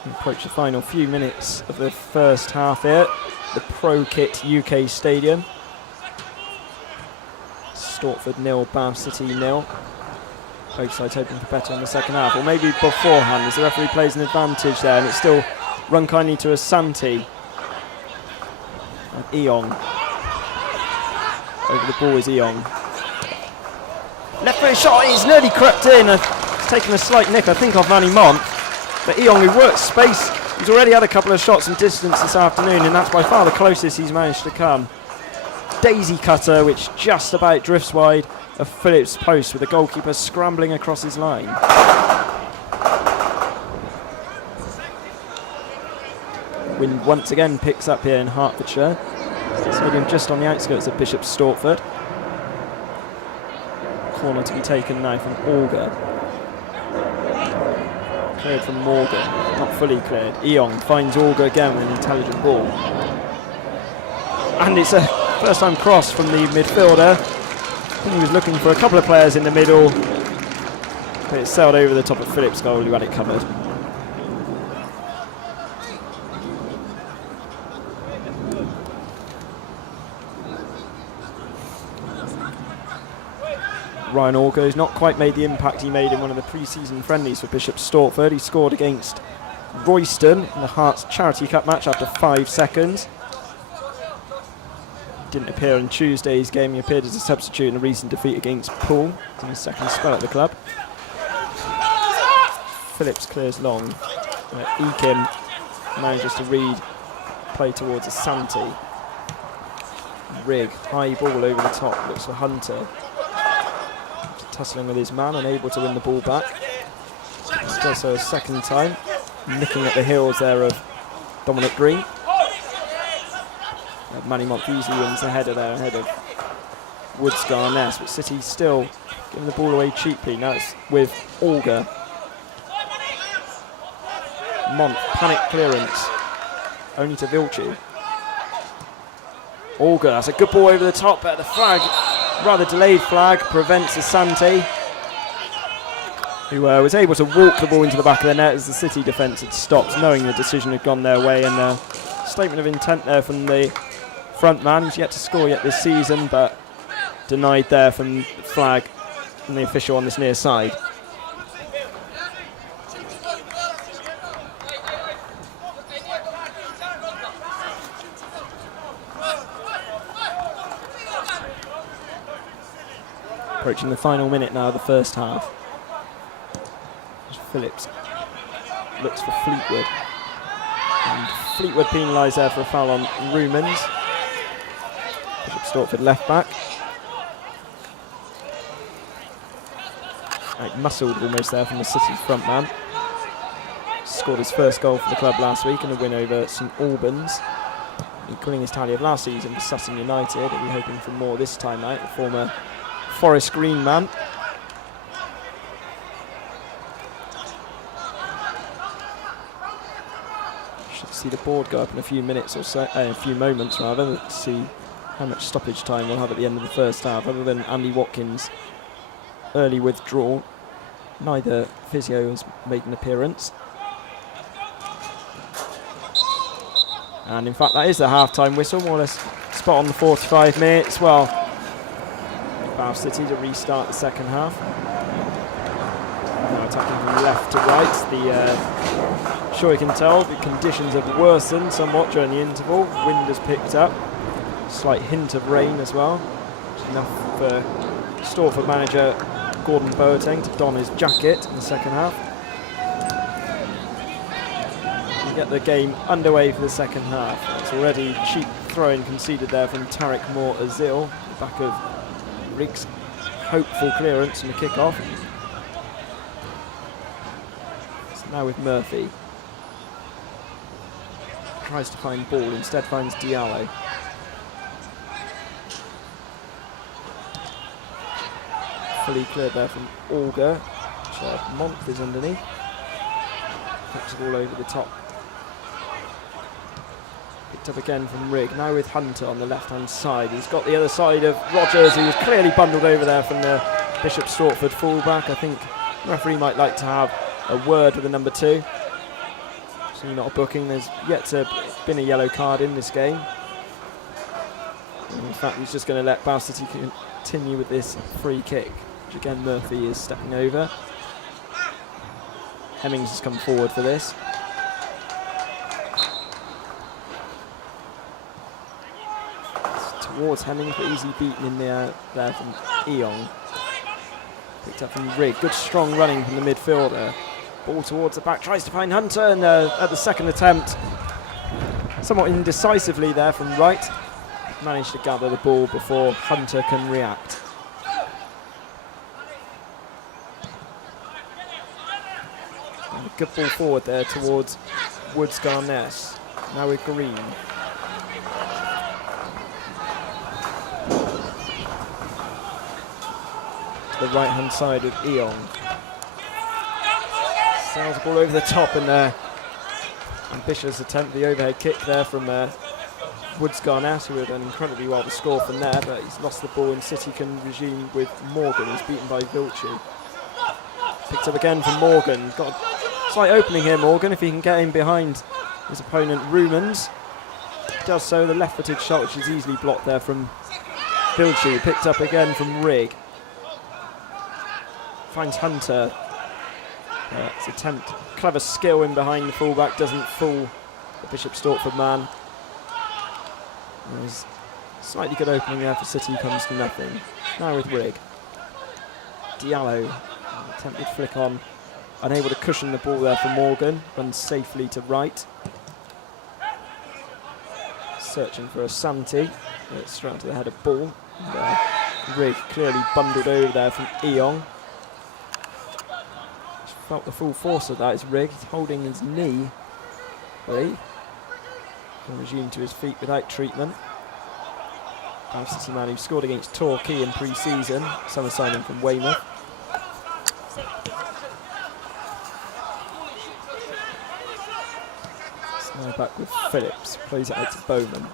We approach the final few minutes of the first half here, the Pro Kit UK Stadium. Stortford 0, Bath City 0. Both sides hoping for better in the second half, or maybe beforehand, as the referee plays an advantage there, and it's still run kindly to Asante. And Eong. Over the ball is Eong. Left foot shot, he's nearly crept in, taken a slight nick, I think, off Manny Mont. But Eong, who works space, he's already had a couple of shots from distance this afternoon, and that's by far the closest he's managed to come. Daisy cutter, which just about drifts wide of Phillips' post, with the goalkeeper scrambling across his line. Wind once again picks up here in Hertfordshire. Stadium just on the outskirts of Bishop Stortford. Corner to be taken now from Olga. Cleared from Morgan, not fully cleared. Eong finds Olga again with an intelligent ball. And it's a first time cross from the midfielder. I think he was looking for a couple of players in the middle, but it sailed over the top of Phillips' goal, who had it covered. Ryan Olga has not quite made the impact he made in one of the pre-season friendlies for Bishop Stortford. He scored against Royston in the Hearts Charity Cup match after 5 seconds. Didn't appear in Tuesday's game. He appeared as a substitute in a recent defeat against Poole in his second spell at the club. Phillips clears long. Ekim manages to read play towards Asante. Rigg, high ball over the top, looks for Hunter. Tussling with his man, unable to win the ball back. He does so a second time, nicking at the heels there of Dominic Green. Manny Mont easily wins the header there ahead of Woods Garness, but City still giving the ball away cheaply. Now it's with Olga. Mont, panic clearance, only to Vilci. Olga, that's a good ball over the top, but the flag, rather delayed flag, prevents Asante, who was able to walk the ball into the back of the net as the City defence had stopped, knowing the decision had gone their way. And a statement of intent there from the front man, who's yet to score yet this season, but denied there from the flag from the official on this near side. Approaching the final minute now of the first half. Phillips looks for Fleetwood. And Fleetwood penalised there for a foul on Rumans. Bishop Stortford left back. Muscled almost there from the City front man. Scored his first goal for the club last week in a win over St Albans, equalling his tally of last season for Sutton United. He'll be hoping for more this time out. The former Forest Green man. Should see the board go up in a few minutes or so, a few moments rather, to see how much stoppage time we'll have at the end of the first half. Other than Andy Watkins' early withdrawal, neither physio has made an appearance. And in fact, that is the half-time whistle, more or less spot on the 45 minutes. Well, Bath City to restart the second half. Now attacking from left to right. Sure you can tell the conditions have worsened somewhat during the interval. Wind has picked up. Slight hint of rain as well. Which is enough for Stortford manager Gordon Boateng to don his jacket in the second half. Get the game underway for the second half. It's already cheap throw-in conceded there from Tariq Moore Azil, the back of Riggs' hopeful clearance from the kick-off. So now with Murphy. Tries to find ball, instead finds Diallo. Fully cleared there from Auger, which Month is underneath. Puts the ball over the top. Picked up again from Rigg, now with Hunter on the left-hand side. He's got the other side of Rogers, who was clearly bundled over there from the Bishop Stortford fullback. I think the referee might like to have a word with the number 2. So not a booking. There's yet to been a yellow card in this game. And in fact, he's just going to let Bath City continue with this free kick, which again Murphy is stepping over. Hemmings has come forward for this. Towards Hemmings, but easily beaten in there from Eong. Picked up from Rigg. Good strong running from the midfielder. Ball towards the back, tries to find Hunter, and at the second attempt, somewhat indecisively there from Wright, managed to gather the ball before Hunter can react. And a good ball forward there towards Woods Garness. Now with Green. To the right hand side with Eong. Sails the ball over the top, and ambitious attempt, the overhead kick there from Woods Garnett, who had done incredibly well to score from there, but he's lost the ball and City can resume with Morgan, who's beaten by Vilchy. Picked up again from Morgan. Got a slight opening here, Morgan, if he can get in behind his opponent Rumans. Does so, the left-footed shot, which is easily blocked there from Vilchy. Picked up again from Rigg. Finds Hunter. His attempt, clever skill in behind the fullback, doesn't fool the Bishop Stortford man. There's slightly good opening there for City, comes to nothing. Now with Rigg. Diallo, attempted flick on, unable to cushion the ball there for Morgan, runs safely to right. Searching for a Santi, it's straight to the head of ball. And, Rigg clearly bundled over there from Eong. Felt the full force of that is Rigg. He's holding his knee, I believe. Can resume to his feet without treatment. Bath City man who scored against Torquay in pre-season. Summer signing from Weymouth. So now back with Phillips. Plays it out to Bowman.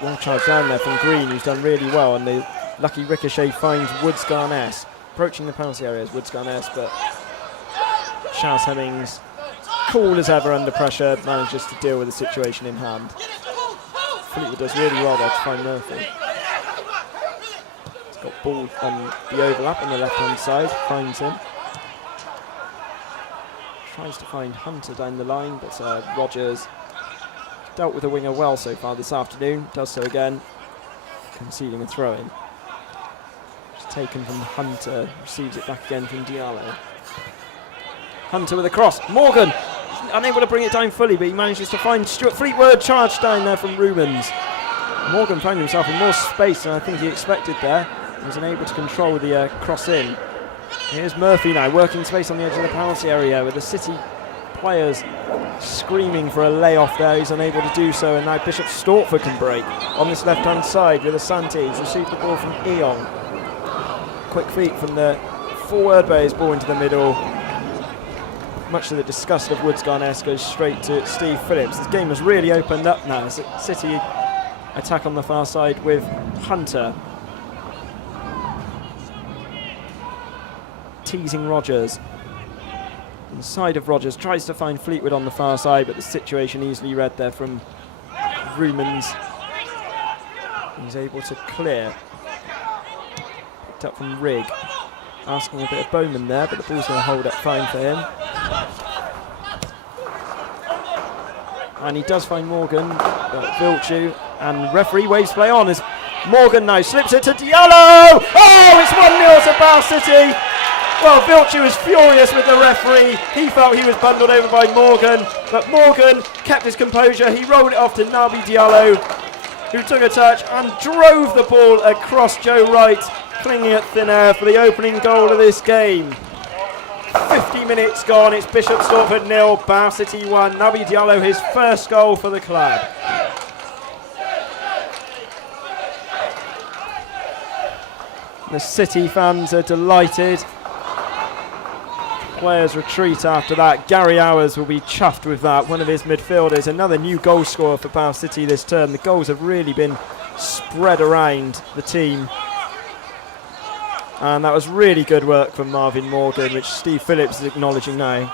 Long charge down there from Green, who's done really well, and the lucky ricochet finds Woods Garness. Approaching the penalty area is Woods Garness, but Charles Hemmings, cool as ever under pressure, manages to deal with the situation in hand. Fleetwood does really well there to find Murphy. He's got ball on the overlap on the left-hand side, finds him. Tries to find Hunter down the line, but Rogers dealt with the winger well so far this afternoon, does so again, conceding a throw-in. Taken from Hunter, receives it back again from Diallo. Hunter with a cross. Morgan unable to bring it down fully, but he manages to find Stuart Fleetwood, charged down there from Rumans. Morgan found himself in more space than I think he expected there. He was unable to control the cross in. Here's Murphy now, working space on the edge of the penalty area with the City players screaming for a layoff there. He's unable to do so, and now Bishop Stortford can break on this left-hand side with Asante. He's received the ball from Eong. Quick feet from the forward, but his ball into the middle. Much to the disgust of Woods Garness, goes straight to Steve Phillips. This game has really opened up now. City attack on the far side with Hunter. Teasing Rogers. Inside of Rogers, tries to find Fleetwood on the far side, but the situation easily read there from Rumans. He's able to clear. Picked up from Rigg. Asking a bit of Bowman there, but the ball's going to hold up fine for him. And he does find Morgan, Vilchu, and referee waves play on as Morgan now slips it to Diallo! Oh, it's 1-0 to Bath City! Well, Vilchu was furious with the referee. He felt he was bundled over by Morgan, but Morgan kept his composure. He rolled it off to Naby Diallo, who took a touch and drove the ball across Joe Wright, clinging at thin air for the opening goal of this game. 50 minutes gone, it's Bishop Stortford 0, Bath City 1. Naby Diallo, his first goal for the club. The City fans are delighted. Players retreat after that. Gary Hours will be chuffed with that. One of his midfielders, another new goal scorer for Bath City this term. The goals have really been spread around the team. And that was really good work from Marvin Morgan, which Steve Phillips is acknowledging now.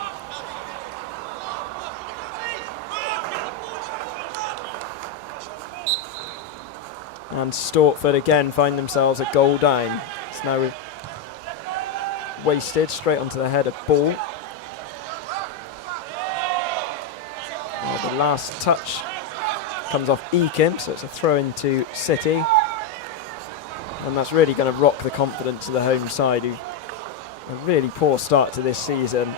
And Stortford again find themselves a goal down. It's now wasted straight onto the head of ball. The last touch comes off Eakin, so it's a throw into City. And that's really going to rock the confidence of the home side, who a really poor start to this season.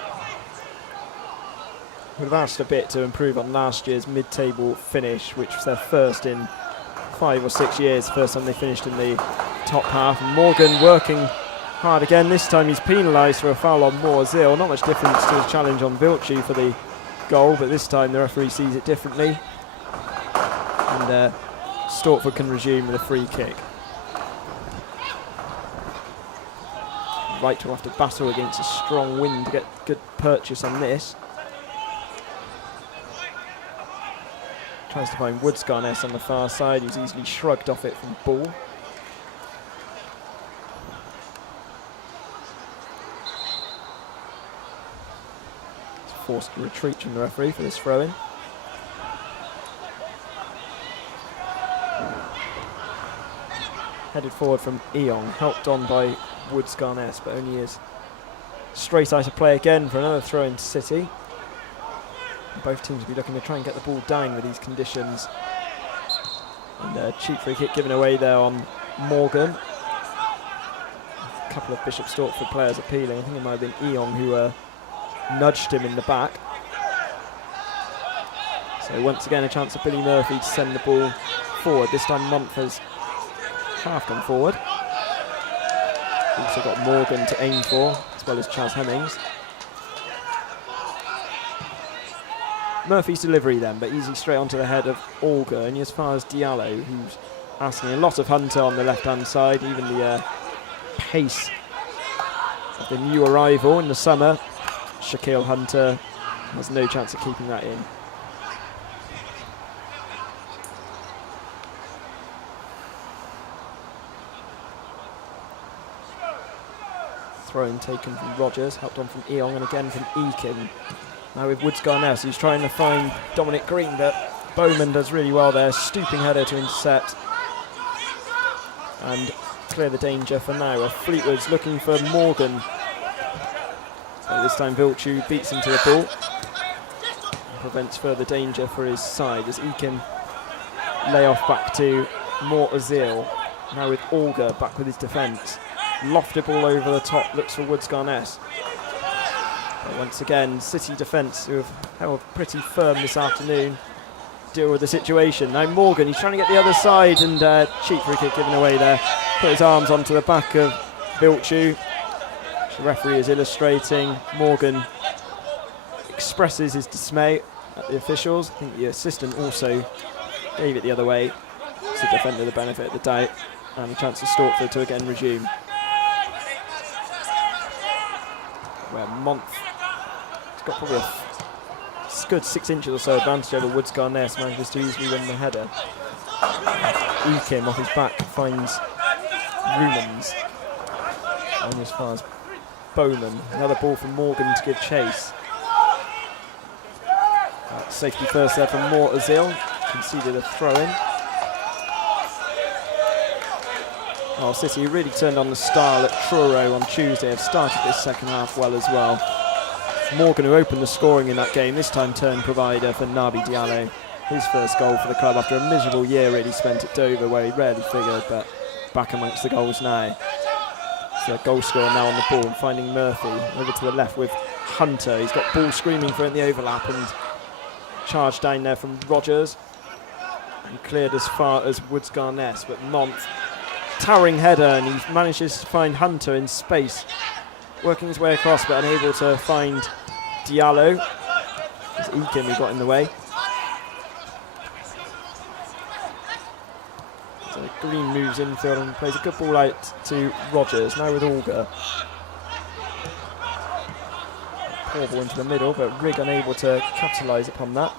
Would have asked a bit to improve on last year's mid-table finish, which was their first in 5 or 6 years, first time they finished in the top half. And Morgan working hard again. This time he's penalised for a foul on Moorzil. Not much difference to his challenge on Vilchu for the goal, but this time the referee sees it differently. And Stortford can resume with a free kick. Wright will have to battle against a strong wind to get good purchase on this. Tries to find Woods Garness on the far side. He's easily shrugged off it from ball. He's forced to retreat from the referee for this throw-in. Headed forward from Eong, helped on by Woods Garness, but only is straight out of play again for another throw into City. Both teams will be looking to try and get the ball down with these conditions. And a cheap free kick given away there on Morgan. A couple of Bishop Stortford players appealing. I think it might have been Eong who nudged him in the back. So once again a chance for Billy Murphy to send the ball forward. This time Month has half gone forward. Also got Morgan to aim for, as well as Chaz Hemmings. Murphy's delivery then, but easy straight onto the head of Olga, and as far as Diallo, who's asking a lot of Hunter on the left-hand side. Even the pace of the new arrival in the summer, Shaquille Hunter, has no chance of keeping that in. Throw-in taken from Rogers, helped on from Eong and again from Eakin. Now with Woods Garness, who's trying to find Dominic Green, but Bowman does really well there. Stooping header to intercept and clear the danger for now. Fleetwood's looking for Morgan. So this time Vilchu beats him to the ball. Prevents further danger for his side as Eakin lay off back to Moorzil. Now with Olga back with his defence. Lofted ball over the top, looks for Woods Garness. But once again, City defence, who have held pretty firm this afternoon, deal with the situation. Now Morgan, he's trying to get the other side, and cheap free kick given away there. Put his arms onto the back of Vilchu. The referee is illustrating. Morgan expresses his dismay at the officials. I think the assistant also gave it the other way to defender the benefit of the doubt, and a chance for Stortford to again resume. Where Month has got probably a good 6 inches or so advantage over Woods Garness, manages to easily win the header. Eakim off his back finds Rumans, and as far as Bowman. Another ball from Morgan to give chase. Safety first there from Moore Azil, conceded a throw-in. Oh, City really turned on the style at Truro on Tuesday, have started this second half well as well. Morgan, who opened the scoring in that game, this time turned provider for Naby Diallo. His first goal for the club after a miserable year really spent at Dover, where he rarely figured, but back amongst the goals now. So goal scorer now on the ball and finding Murphy over to the left with Hunter. He's got ball screaming for it in the overlap and charged down there from Rogers and cleared as far as Woods Garness, but Month towering header, and he manages to find Hunter in space, working his way across but unable to find Diallo. It's Eakin who got in the way. So Green moves infield and plays a good ball out to Rogers, now with Auger. Poor ball into the middle, but Rigg unable to capitalise upon that.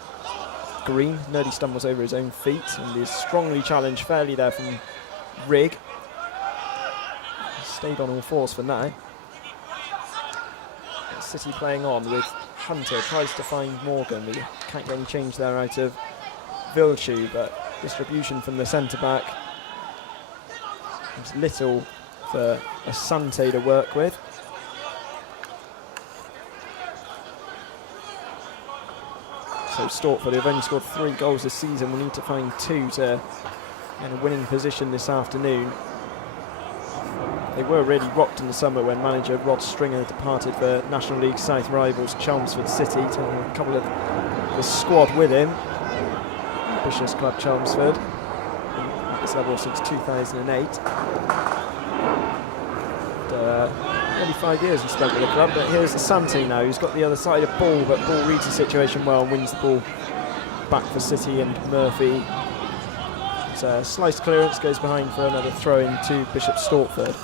Green nearly stumbles over his own feet and is strongly challenged fairly there from Rigg. Stayed on all fours for now. City playing on with Hunter, tries to find Morgan. He can't get any change there out of Vilchu, but distribution from the centre-back. There's little for Asante to work with. So Stortford, who've only scored 3 goals this season, will need to find 2 to get a winning position this afternoon. They were really rocked in the summer when manager Rod Stringer departed for National League South rivals Chelmsford City, taking a couple of the squad with him. Ambitious club Chelmsford, at this level since 2008. Nearly 5 years he spent with the club, but here's Asante now, who's got the other side of ball, but Ball reads the situation well and wins the ball back for City, and Murphy. So sliced clearance goes behind for another throw-in to Bishop Stortford.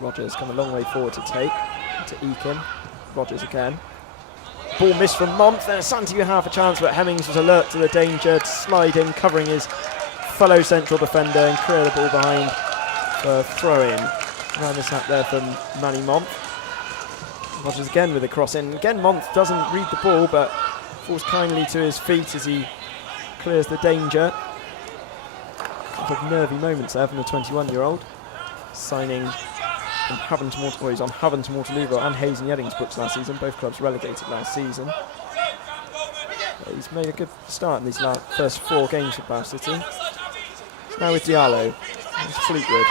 Rogers come a long way forward to take to Eakin. Rogers again. Ball missed from Month, and Asante with half a chance, but Hemmings was alert to the danger, to slide in, covering his fellow central defender and clear the ball behind for throw-in. Round the sack there from Manny Month. Rogers again with a cross in. Again, Month doesn't read the ball, but falls kindly to his feet as he clears the danger. Couple of nervy moments there from the 21-year-old. Signing from Havant Waterloo, he's on Havant Waterloo and Hayes and Yedding's books last season, both clubs relegated last season. But he's made a good start in these first 4 games for Bath City. Now with Diallo, it's Fleetwood.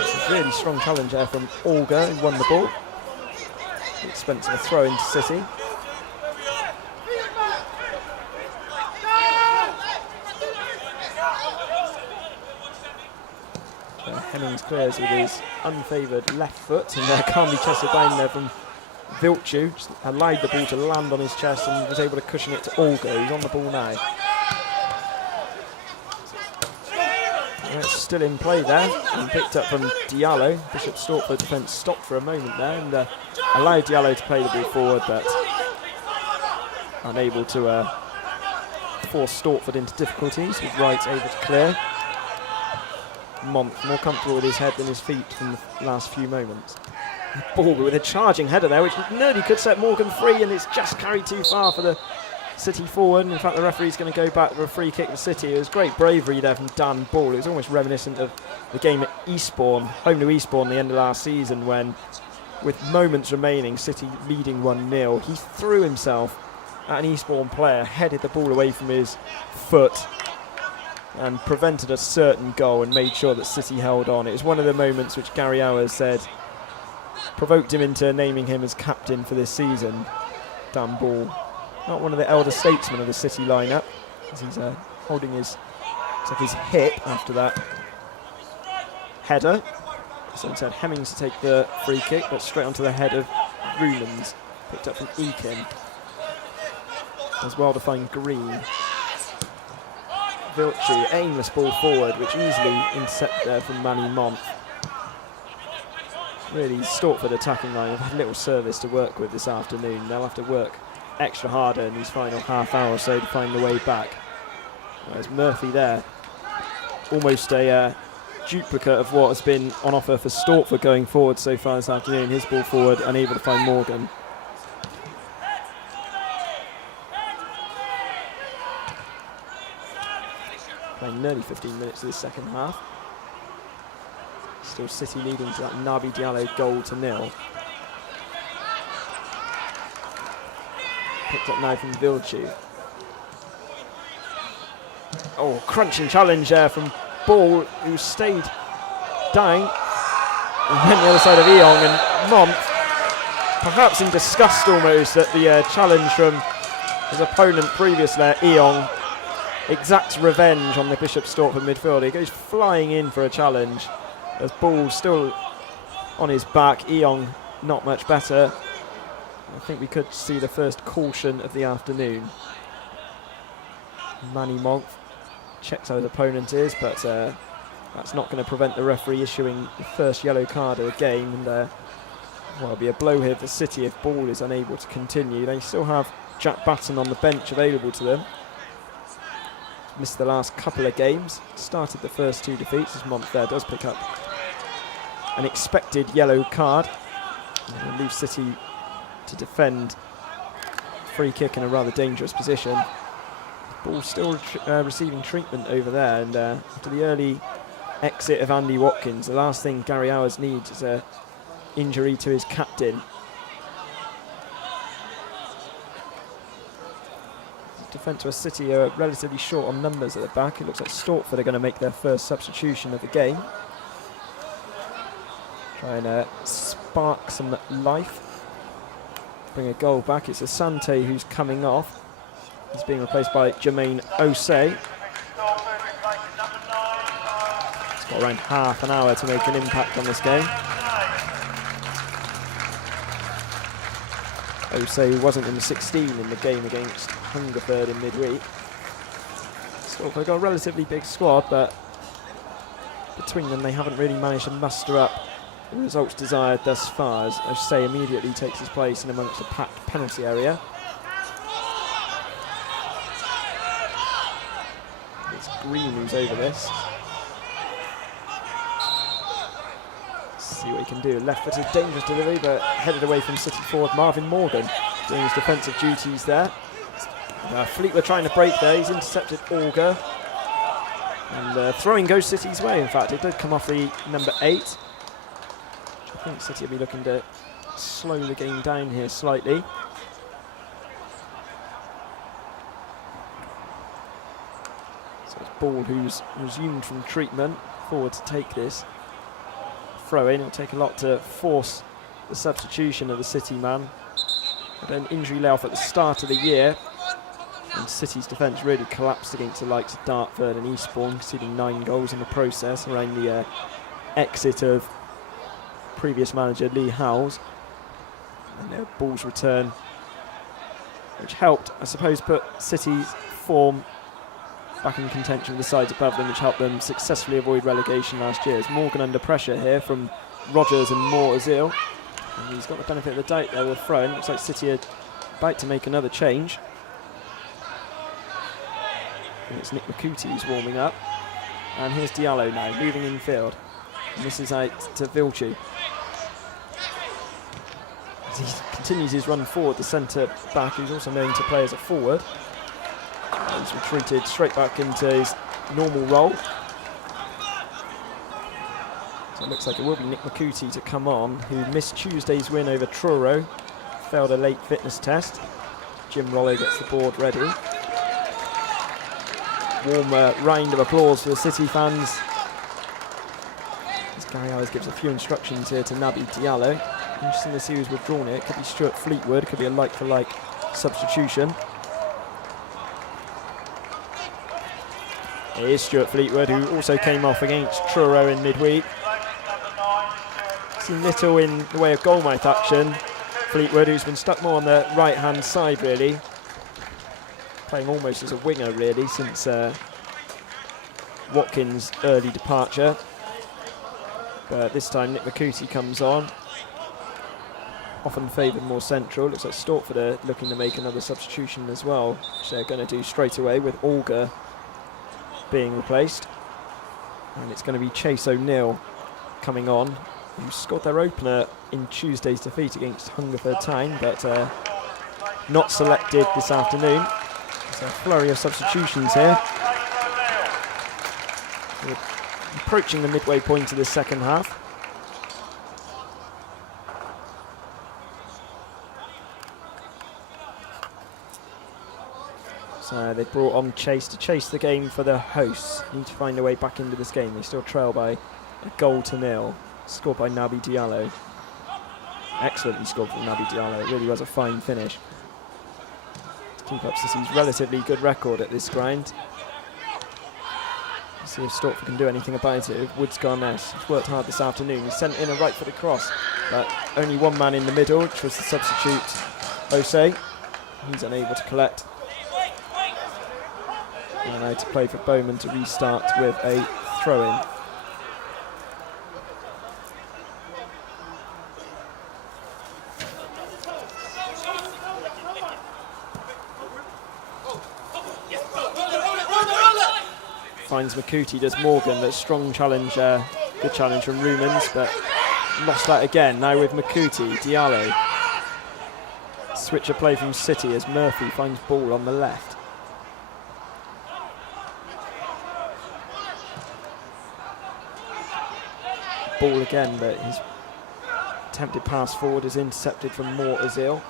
It's a really strong challenge there from Olga, who won the ball. The expense of a throw into City. Hemmings clears with his unfavoured left foot, and calmly chested down there from Vilchu. Just allowed the ball to land on his chest and was able to cushion it to Olga, who's on the ball now. And it's still in play there, and picked up from Diallo. Bishop Stortford defence stopped for a moment there and allowed Diallo to play the ball forward, but unable to force Stortford into difficulties, with Wright able to clear. Month more comfortable with his head than his feet from the last few moments. Ball with a charging header there, which nearly could set Morgan free, and it's just carried too far for the City forward. In fact, the referee's going to go back for a free kick for City. It was great bravery there from Dan Ball. It was almost reminiscent of the game at Eastbourne, home to Eastbourne, the end of last season, when, with moments remaining, City leading 1-0, he threw himself at an Eastbourne player, headed the ball away from his foot, and prevented a certain goal and made sure that City held on. It was one of the moments which Gary Hours said provoked him into naming him as captain for this season. Dan Ball, not one of the elder statesmen of the City lineup, as he's holding his Looks like his hip after that header. So instead Hemmings to take the free kick, but straight onto the head of Rumans, picked up from Eakin. As well to find Green. Vilci, aimless ball forward, which easily intercepted there from Manny Mont. Really, Stortford attacking line have had little service to work with this afternoon. They'll have to work extra harder in these final half hour or so to find the way back. There's Murphy there. Almost a duplicate of what has been on offer for Stortford going forward so far this afternoon. His ball forward, unable to find Morgan. Playing nearly 15 minutes of the second half. Still City leading to that Naby Diallo goal to nil. Picked up now from Vilci. Oh, crunching challenge there from Ball, who stayed down and went the other side of Eong, and Mont, perhaps in disgust almost at the challenge from his opponent previously, Eong, exacts revenge on the Bishop Stortford midfielder. He goes flying in for a challenge as Ball still on his back. Eong not much better. I think we could see the first caution of the afternoon. Manny Mont checks how his opponent is, but that's not going to prevent the referee issuing the first yellow card of the game. And well, it'll be a blow here for City if Ball is unable to continue. They still have Jack Batten on the bench available to them. Missed the last couple of games, started the first two defeats as Mont there does pick up an expected yellow card. And leaves City to defend free kick in a rather dangerous position. Ball still receiving treatment over there, and after the early exit of Andy Watkins, the last thing Gary Hours needs is an injury to his captain. Defence of City are relatively short on numbers at the back. It looks like Stortford are going to make their first substitution of the game. Trying to spark some life, bring a goal back. It's Asante who's coming off. He's being replaced by Jermaine Osei. It's got around half an hour to make an impact on this game. Osei wasn't in the 16 in the game against Hungerford in midweek. Stortford got a relatively big squad, but between them they haven't really managed to muster up the results desired thus far, as Osei immediately takes his place in amongst the packed penalty area. Green who's over this. See what he can do. Left-footed, dangerous delivery, but headed away from City forward Marvin Morgan doing his defensive duties there. Fleetwood trying to break there. He's intercepted Auger, and throwing goes City's way. In fact, it did come off the number 8. I think City will be looking to slow the game down here slightly. Ball, who's resumed from treatment, forward to take this throw in. It'll take a lot to force the substitution of the City man. Had an injury layoff at the start of the year, and City's defence really collapsed against the likes of Dartford and Eastbourne, conceding 9 goals in the process around the exit of previous manager Lee Howells. And their Ball's return, which helped, I suppose, put City's form back in contention with the sides above them, which helped them successfully avoid relegation last year. It's Morgan under pressure here from Rogers and Moore Azil. And he's got the benefit of the doubt there with the throw in. Looks like City are about to make another change. And it's Nick McCooty who's warming up. And here's Diallo now, moving in field. And this is out to Vilci. As he continues his run forward, the centre back, who's also known to play as a forward. He's retreated straight back into his normal role. So it looks like it will be Nick McCooty to come on, who missed Tuesday's win over Truro, failed a late fitness test. Jim Rollo gets the board ready. Warm round of applause for the City fans. As Gary Hours gives a few instructions here to Naby Diallo. Interesting to see who's withdrawn it. Could be Stuart Fleetwood, could be a like-for-like substitution. It is Stuart Fleetwood, who also came off against Truro in midweek. Seen little in the way of goalmouth action. Fleetwood, who's been stuck more on the right-hand side, really. Playing almost as a winger, really, since Watkins' early departure. But this time Nick McCooty comes on. Often favoured more central. Looks like Stortford are looking to make another substitution as well, which they're going to do straight away with Olga being replaced. And it's going to be Chase O'Neill coming on, who scored their opener in Tuesday's defeat against Hungerford Town, but not selected this afternoon. There's a flurry of substitutions here. We're approaching the midway point of the second half. So they brought on Chase to chase the game for the hosts. Need to find a way back into this game. They still trail by a goal to nil. Scored by Naby Diallo. Excellently scored from Naby Diallo. It really was a fine finish. To keep up City's relatively good record at this ground. Let's see if Stortford can do anything about it. Woods Garness, he's worked hard this afternoon. He's sent in a right footed cross, but only one man in the middle, which was the substitute Osei. He's unable to collect. And now to play for Bowman to restart with a throw-in. Finds McCooty, does Morgan, that strong challenge, good challenge from Rumans, but lost that again. Now with McCooty, Diallo. Switch of play from City as Murphy finds ball on the left. Ball again, but his attempted pass forward is intercepted from Moore Azil.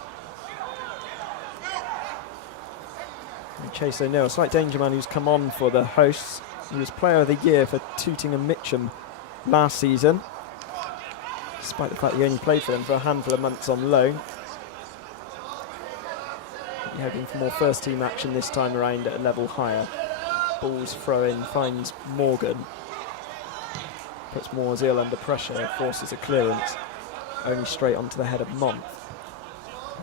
And Chase O'Neill, slight danger man who's come on for the hosts. He was player of the year for Tooting and Mitcham last season, despite the fact he only played for them for a handful of months on loan. You're hoping for more first team action this time around at a level higher. Ball's throw in, finds Morgan. Puts Mooreziel under pressure, forces a clearance, only straight onto the head of Month.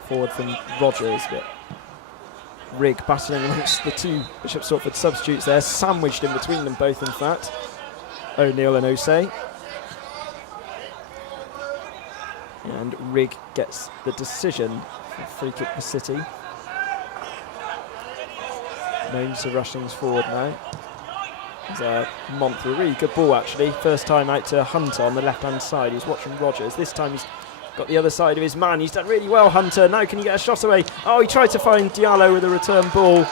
Forward from Rogers, but Rigg battling amongst the two Bishop Stortford substitutes there, sandwiched in between them both in fact. O'Neill and Osei. And Rigg gets the decision for free kick for City. Moans to rush things forward now. There's a Month, a really good ball actually. First time out to Hunter on the left hand side. He's watching Rogers. This time he's got the other side of his man. He's done really well, Hunter. Now can he get a shot away? Oh, he tried to find Diallo with a return ball.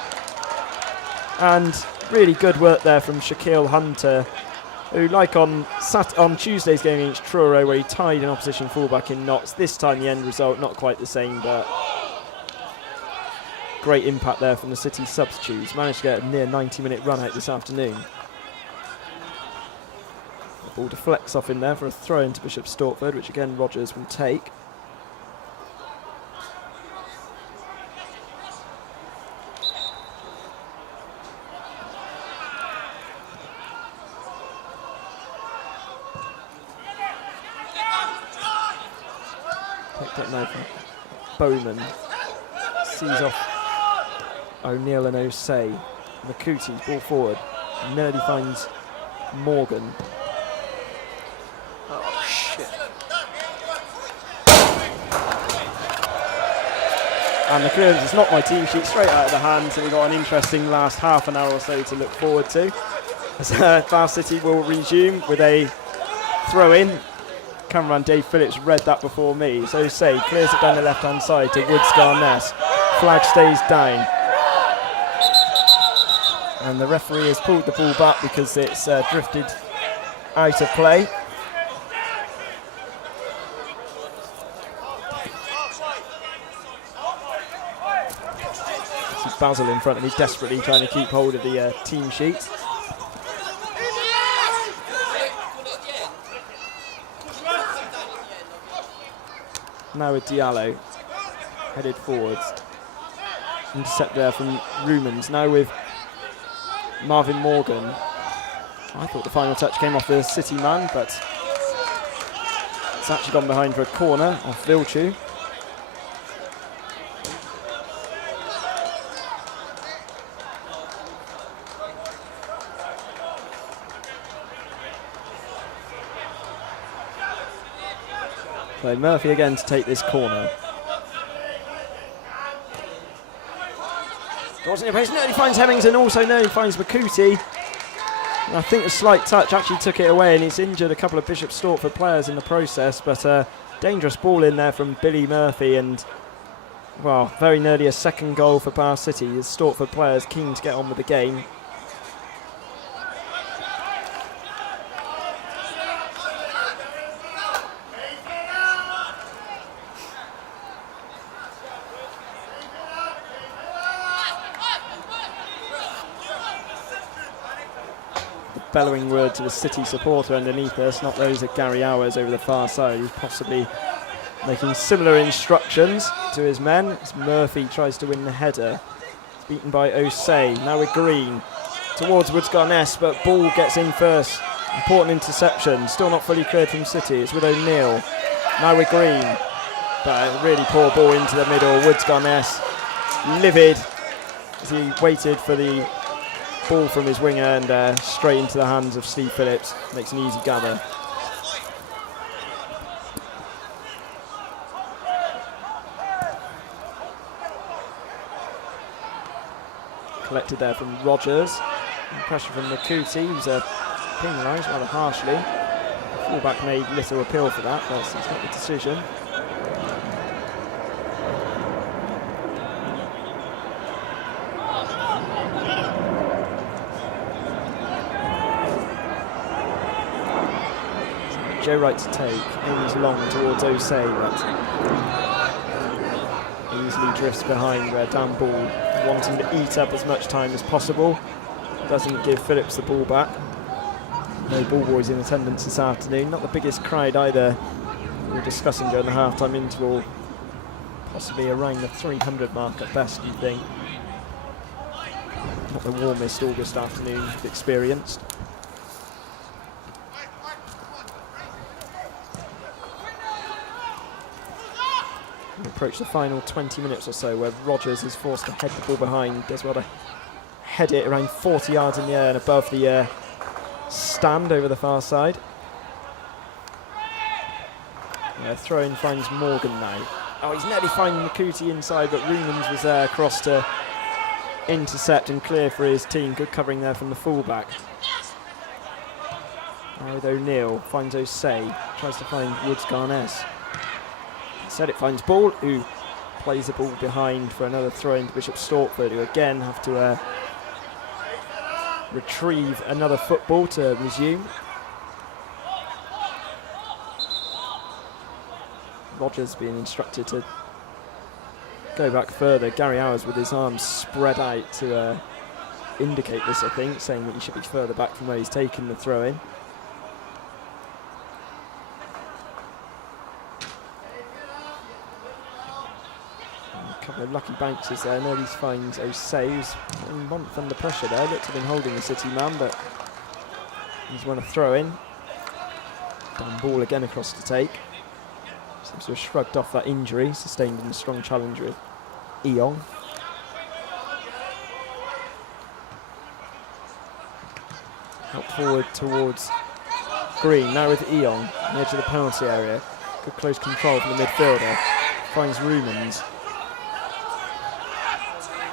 And really good work there from Shaquille Hunter, who, like on Tuesday's game against Truro, where he tied an opposition fullback in knots. This time the end result not quite the same, but great impact there from the City substitutes. Managed to get a near 90-minute run out this afternoon. The ball deflects off in there for a throw into Bishop Stortford, which again Rogers will take. Picked up now from Bowman. Sees off O'Neill and Osei. McCooty's ball forward. Nearly finds Morgan. Oh, shit. And the clearance is not my team sheet, straight out of the hand, so we've got an interesting last half an hour or so to look forward to. As Bath City will resume with a throw-in. Cameraman Dave Phillips read that before me. So Osei clears it down the left-hand side to Woods Garness. Flag stays down. And the referee has pulled the ball back because it's drifted out of play. See Basil in front of me, desperately trying to keep hold of the team sheet. Now with Diallo, headed forwards. Intercept there from Rumans. Now with Marvin Morgan. I thought the final touch came off the City man, but it's actually gone behind for a corner off Vilchu. So Murphy again to take this corner. Dawson in place, nearly finds Hemmings and also nearly finds Makuti. And I think a slight touch actually took it away, and he's injured a couple of Bishop Stortford players in the process, but dangerous ball in there from Billy Murphy, and well, very nearly a second goal for Bath City. The Stortford players keen to get on with the game. Bellowing word to the City supporter underneath us, not those of Gary Hours over the far side, who's possibly making similar instructions to his men as Murphy tries to win the header. It's beaten by Osei. Now with Green towards Woods Garness, but ball gets in first. Important interception, still not fully cleared from City. It's with O'Neill. Now with Green, but a really poor ball into the middle. Woods Garness livid as he waited for the ball from his winger and straight into the hands of Steve Phillips. Makes an easy gather. Collected there from Rogers. And pressure from Makuti, who's penalised rather harshly. Fullback made little appeal for that, but it's not the decision. Joe Wright to take, aims long towards Osei, but easily drifts behind where Dan Ball, wanting to eat up as much time as possible, doesn't give Phillips the ball back. No ball boys in attendance this afternoon, not the biggest crowd either. We were discussing during the half-time interval, possibly around the 300 mark at best, you think. Not the warmest August afternoon we've experienced. We approach the final 20 minutes or so where Rogers is forced to head the ball behind, does well to head it around 40 yards in the air and above the stand over the far side. Throw-in finds Morgan now. Oh, he's nearly finding Makuti inside, but Rumans was there across to intercept and clear for his team. Good covering there from the fullback. Now with O'Neill, finds Osei, tries to find Woods Garness. Instead it finds Ball, who plays the ball behind for another throw-in to Bishop Stortford, who again have to retrieve another football to resume. Rogers being instructed to go back further. Gary Hours with his arms spread out to indicate this, I think, saying that he should be further back from where he's taken the throw-in. A couple of lucky bounces there. Nearly finds Osei, who's a month under pressure there. Looks to have been holding the City man, but he's won a throw-in. Dan Ball again across to take. Seems to have shrugged off that injury sustained in a strong challenge with Eong. Out forward towards Green, now with Eong on the edge of the penalty area. Good close control from the midfielder. Finds Rumans.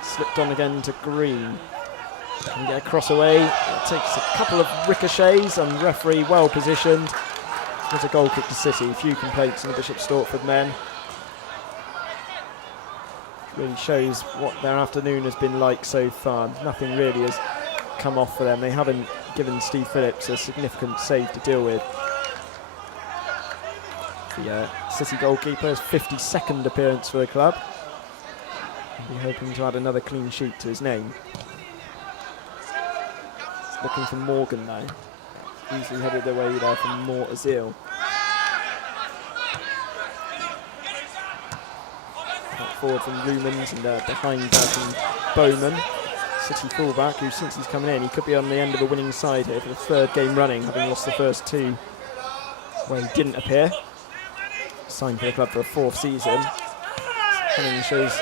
Slipped on again to Green. Can get a cross away. It takes a couple of ricochets and referee well positioned. There's a goal kick to City. Few complaints on the Bishop Stortford men. Really shows what their afternoon has been like so far. Nothing really has come off for them. They haven't given Steve Phillips a significant save to deal with. The City goalkeeper's 52nd appearance for the club. He'll be hoping to add another clean sheet to his name. He's looking for Morgan now. Easily headed away there from Mort Azil. Forward from Lumans and behind from Bowman. City fullback, who since he's coming in, he could be on the end of a winning side here for the third game running, having lost the first two where he didn't appear. Signed for the club for a fourth season. Henning shows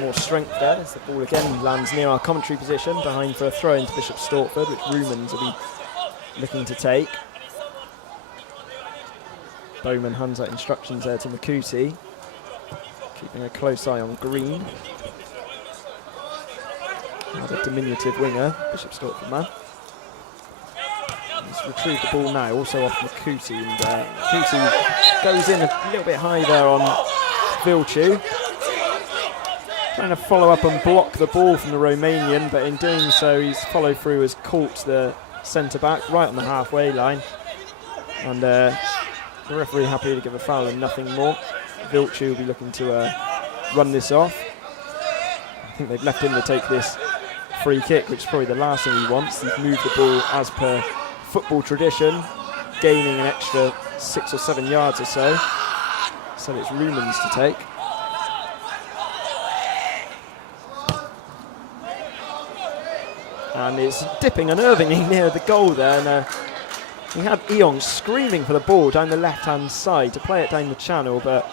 more strength there as the ball again lands near our commentary position, behind for a throw into Bishop Stortford, which Rumans will be looking to take. Bowman hands out instructions there to Makuti, keeping a close eye on Green. Another diminutive winger, Bishop Stortford man. He's retrieved the ball now, also off Makuti, and Makuti goes in a little bit high there on Vilchu. Trying to follow up and block the ball from the Romanian, but in doing so his follow through has caught the centre back right on the halfway line, and the referee happy to give a foul and nothing more. Vilchu will be looking to run this off. I think they've left him to take this free kick, which is probably the last thing he wants. He's moved the ball as per football tradition, gaining an extra 6 or 7 yards or so. So it's Rumans to take. And it's dipping unnervingly near the goal there. And we had Eong screaming for the ball down the left-hand side to play it down the channel, but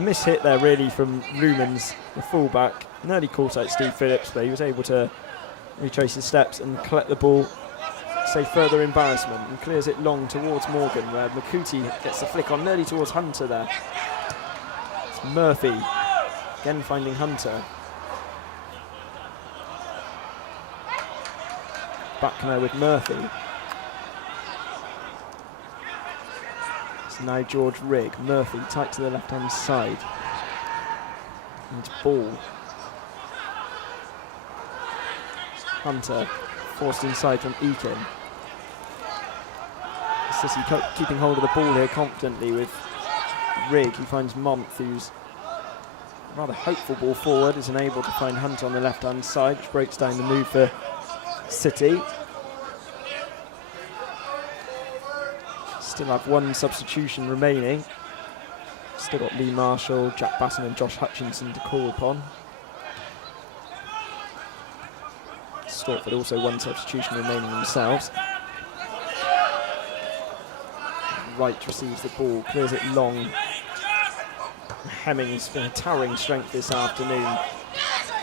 miss-hit there really from Rumans, the fullback. Nearly caught out Steve Phillips, but he was able to retrace his steps and collect the ball, save further embarrassment, and clears it long towards Morgan, where Makuti gets the flick on nearly towards Hunter there. It's Murphy, again finding Hunter. Back now with Murphy. It's now George Rigg. Murphy tight to the left-hand side. And ball. Hunter forced inside from Eakin. City keeping hold of the ball here confidently with Rigg. He finds Month, who's rather hopeful ball forward, is unable to find Hunter on the left-hand side, which breaks down the move for City. Still have one substitution remaining. Still got Lee Marshall, Jack Basson and Josh Hutchinson to call upon. Stortford also one substitution remaining themselves. Wright receives the ball, clears it long. Hemming's been a towering strength this afternoon.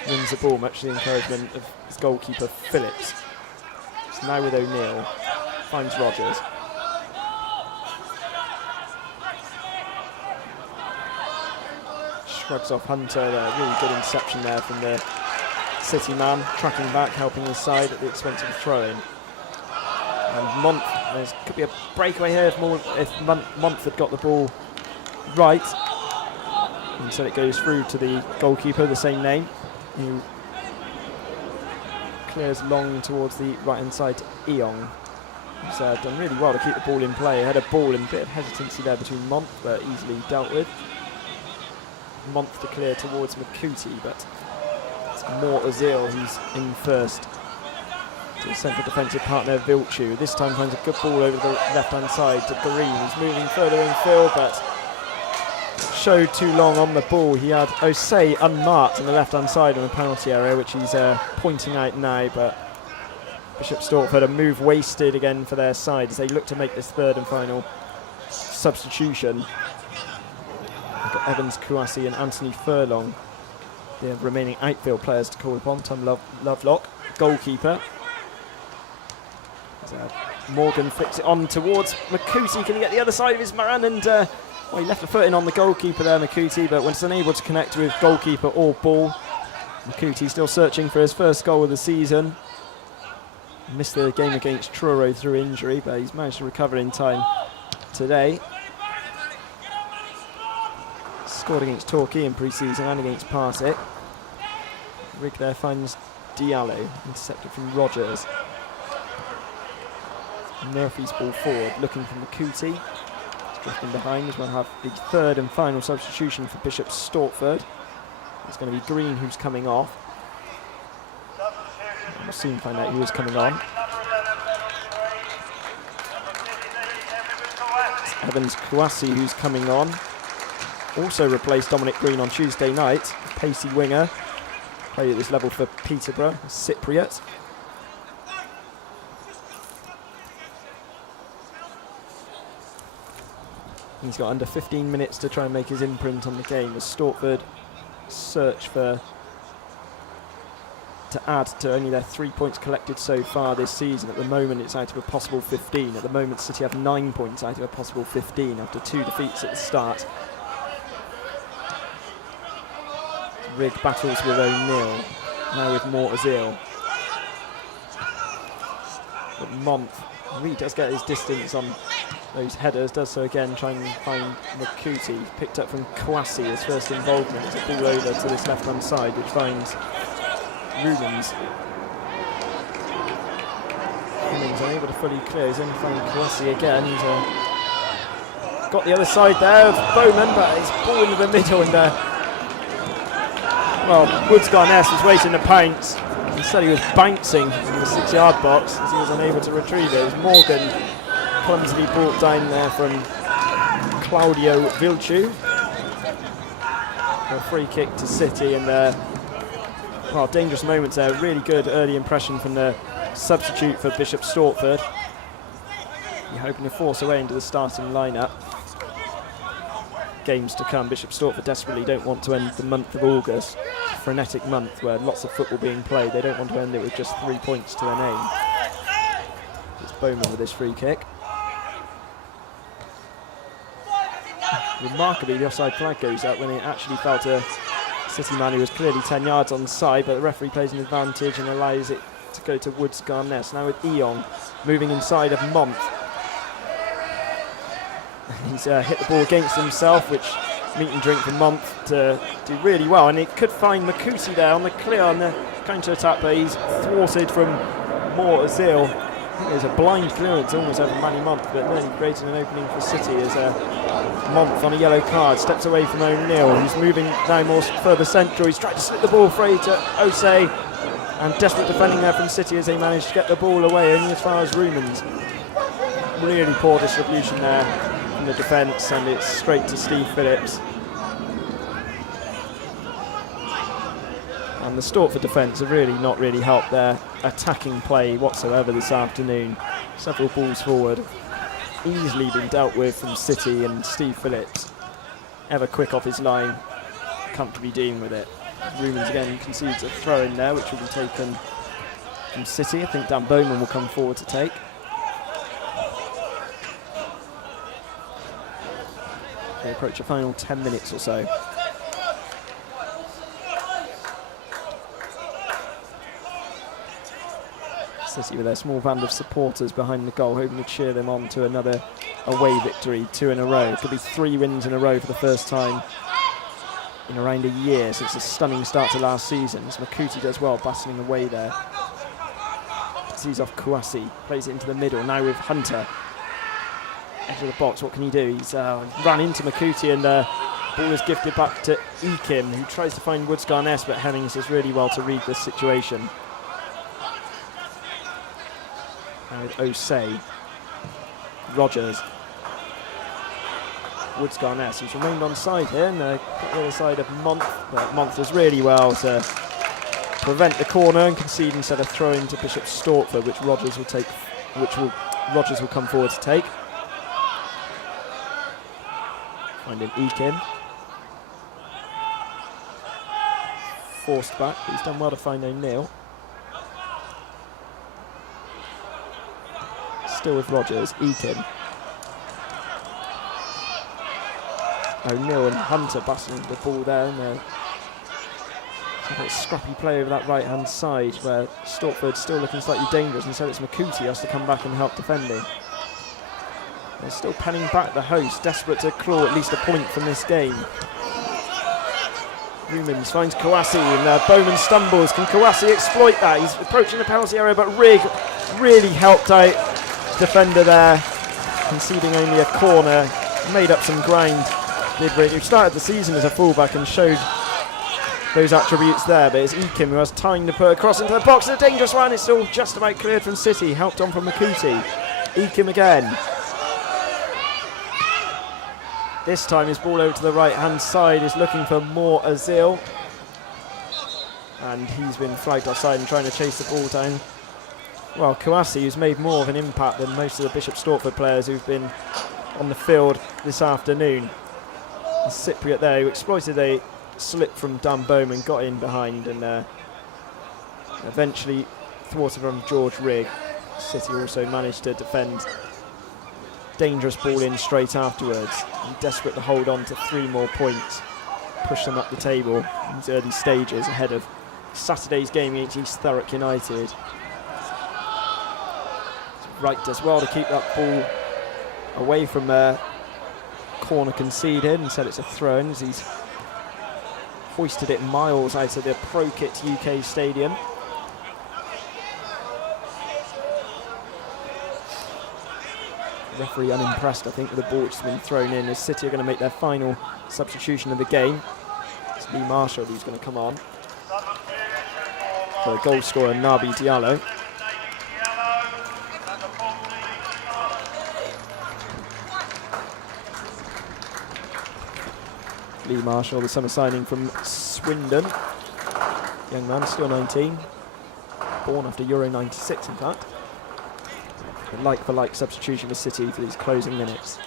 Wins the ball, much to the encouragement of his goalkeeper Phillips. It's now with O'Neill, finds Rogers. Shrugs off Hunter there, really good interception there from the City man, tracking back, helping his side at the expense of the throw-in. And Month, there could be a breakaway here if Month had got the ball right. Instead it goes through to the goalkeeper, the same name, who clears long towards the right-hand side to Eong. He's done really well to keep the ball in play. Had a ball and a bit of hesitancy there between Month, but easily dealt with. Month to clear towards Makuti, but it's more Azil who's in first to the central defensive partner Vilchu. This time finds a good ball over the left-hand side to Green. He's moving further infield, but showed too long on the ball. He had Osei unmarked on the left-hand side in the penalty area, which he's pointing out now, but Bishop Stortford a move wasted again for their side as they look to make this third and final substitution. We've got Evans, Kouassi and Anthony Furlong, the remaining outfield players to call upon. Tom Lovelock, goalkeeper. Morgan flicks it on towards Makuti. Can he get the other side of his man? And he left a foot in on the goalkeeper there, Makuti, but was unable to connect with goalkeeper or ball. Makuti still searching for his first goal of the season. Missed the game against Truro through injury, but he's managed to recover in time today. Scored against Torquay in pre-season and against Partick. Rigg there finds Diallo, intercepted from Rogers. Murphy's ball forward, looking for Makuti. He's drifting behind as we'll have the third and final substitution for Bishop Stortford. It's going to be Green who's coming off. We'll soon find out who is coming on. It's Evans Kouassi who's coming on. Also replaced Dominic Green on Tuesday night. Pacey winger. Played at this level for Peterborough, Cypriot. He's got under 15 minutes to try and make his imprint on the game as Stortford search to add to only their 3 points collected so far this season. At the moment it's out of a possible 15. At the moment City have 9 points out of a possible 15 after 2 defeats at the start. Rigg battles with O'Neill, now with Mortazil. But Month really does get his distance on those headers, does so again, trying to find Makuti. Picked up from Kwasi, his first involvement. It's a ball over to this left-hand side, which finds Rumens. Hemmings unable to fully clear. He's only finding Kwasi again. He's got the other side there of Bowman, but it's ball into the middle and Woods-Garness was waiting to pounce. Instead he was bouncing in the 6-yard box as he was unable to retrieve it. It was Morgan clumsily brought down there from Claudio Vilchu. A free kick to City, and dangerous moments there. Really good early impression from the substitute for Bishop Stortford. You're hoping to force away into the starting lineup. Games to come. Bishop Stortford desperately don't want to end the month of August. It's a frenetic month where lots of football being played. They don't want to end it with just 3 points to their name. It's Bowman with this free kick. Remarkably, the offside flag goes up when it actually felt a City man who was clearly 10 yards onside, but the referee plays an advantage and allows it to go to Woods-Garness. Now with Eong moving inside of Month. He's hit the ball against himself, which meat and drink for Month to do really well, and it could find Makuti there on the clear on the counter-attack, but he's thwarted from Mortazil. There's a blind clearance almost over Manny Month, but nearly creating an opening for City as Month on a yellow card steps away from O'Neill, who's moving now more further central. He's tried to slip the ball free to Osei, and desperate defending there from City as they manage to get the ball away only as far as Rumens. Really poor distribution there from the defence, and it's straight to Steve Phillips. And the Stortford defence have really not helped their attacking play whatsoever this afternoon. Several balls forward, easily been dealt with from City, and Steve Phillips, ever quick off his line, comfortably dealing with it. Rumens again concedes a throw in there, which will be taken from City. I think Dan Bowman will come forward to take. They approach the final 10 minutes or so. City with their small band of supporters behind the goal, hoping to cheer them on to another away victory, 2 in a row. It could be 3 wins in a row for the first time in around a year since a stunning start to last season. As Makuti does well, battling away there. Sees off Kouassi, plays it into the middle, now with Hunter. Edge of the box, what can he do? He's ran into Makuti, and ball is gifted back to Eakin, who tries to find Woods-Garness, but Hemmings does really well to read this situation. Now with Osei, Rogers, Woods-Garness, who's remained on side here, and the other side of Month, but Month does really well to prevent the corner and concede instead of throwing to Bishop Stortford, which Rogers will come forward to take. Finding Eakin. Forced back, but he's done well to find O'Neill. Still with Rogers, Eakin. O'Neill and Hunter battling the ball there, and a scrappy play over that right-hand side where Stortford's still looking slightly dangerous, and so it's Makuti who has to come back and help defending. They're still penning back the host, desperate to claw at least a point from this game. Rumens finds Kouassi, and Bowman stumbles. Can Kouassi exploit that? He's approaching the penalty area, but Rigg really helped out defender there, conceding only a corner. Made up some ground, did Rigg, who started the season as a fullback and showed those attributes there, but it's Eakin who has time to put a cross into the box. It's a dangerous one. It's all just about cleared from City, helped on from Makuti. Eakin again. This time his ball over to the right hand side is looking for Mortazil. and he's been flagged offside and trying to chase the ball down. Well, Kouassi, who's made more of an impact than most of the Bishop Stortford players who've been on the field this afternoon. The Cypriot there, who exploited a slip from Dan Bowman, got in behind and eventually thwarted from George Rigg. City also managed to defend. Dangerous ball in straight afterwards. And desperate to hold on to 3 more points. Push them up the table in these early stages ahead of Saturday's game against East Thurrock United. Wright does well to keep that ball away from corner conceded and said it's a throw-in as he's hoisted it miles out of the ProKit UK Stadium. Referee unimpressed, I think, with the ball which has been thrown in, as City are going to make their final substitution of the game. It's Lee Marshall who's going to come on for the goal scorer Nabi Diallo. Lee Marshall, the summer signing from Swindon. Young man, still 19. Born after Euro 96, in fact. A like-for-like substitution for City for these closing minutes.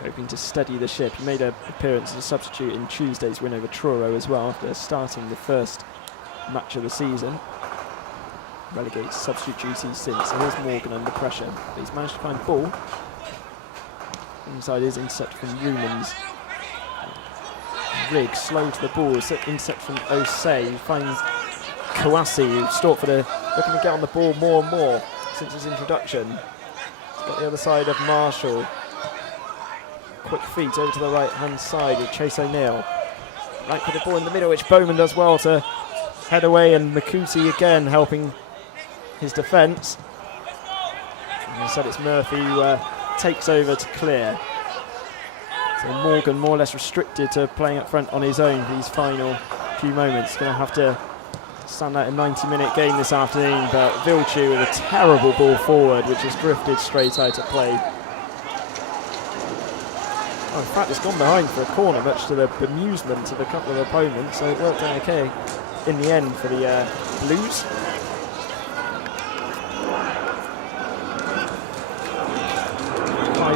Hoping to steady the ship. He made an appearance as a substitute in Tuesday's win over Truro as well, after starting the first match of the season. Relegated substitute duties since. So here's Morgan under pressure. But he's managed to find the ball. Inside is intercept from Rumans. Rigg slow to the ball. Intercept from Osei. He finds Kouassi, who Stortford are looking to get on the ball more and more since his introduction. He's got the other side of Marshall. Quick feet over to the right hand side with Chase O'Neill. Right for the ball in the middle, which Bowman does well to head away, and Makuti again helping his defence. And said it's Murphy who takes over to clear. So Morgan more or less restricted to playing up front on his own for these final few moments. Going to have to stand out a 90-minute game this afternoon, but Vilchu with a terrible ball forward which has drifted straight out of play. Oh, in fact, it's gone behind for a corner, much to the bemusement of a couple of opponents, so it worked out okay in the end for the Blues.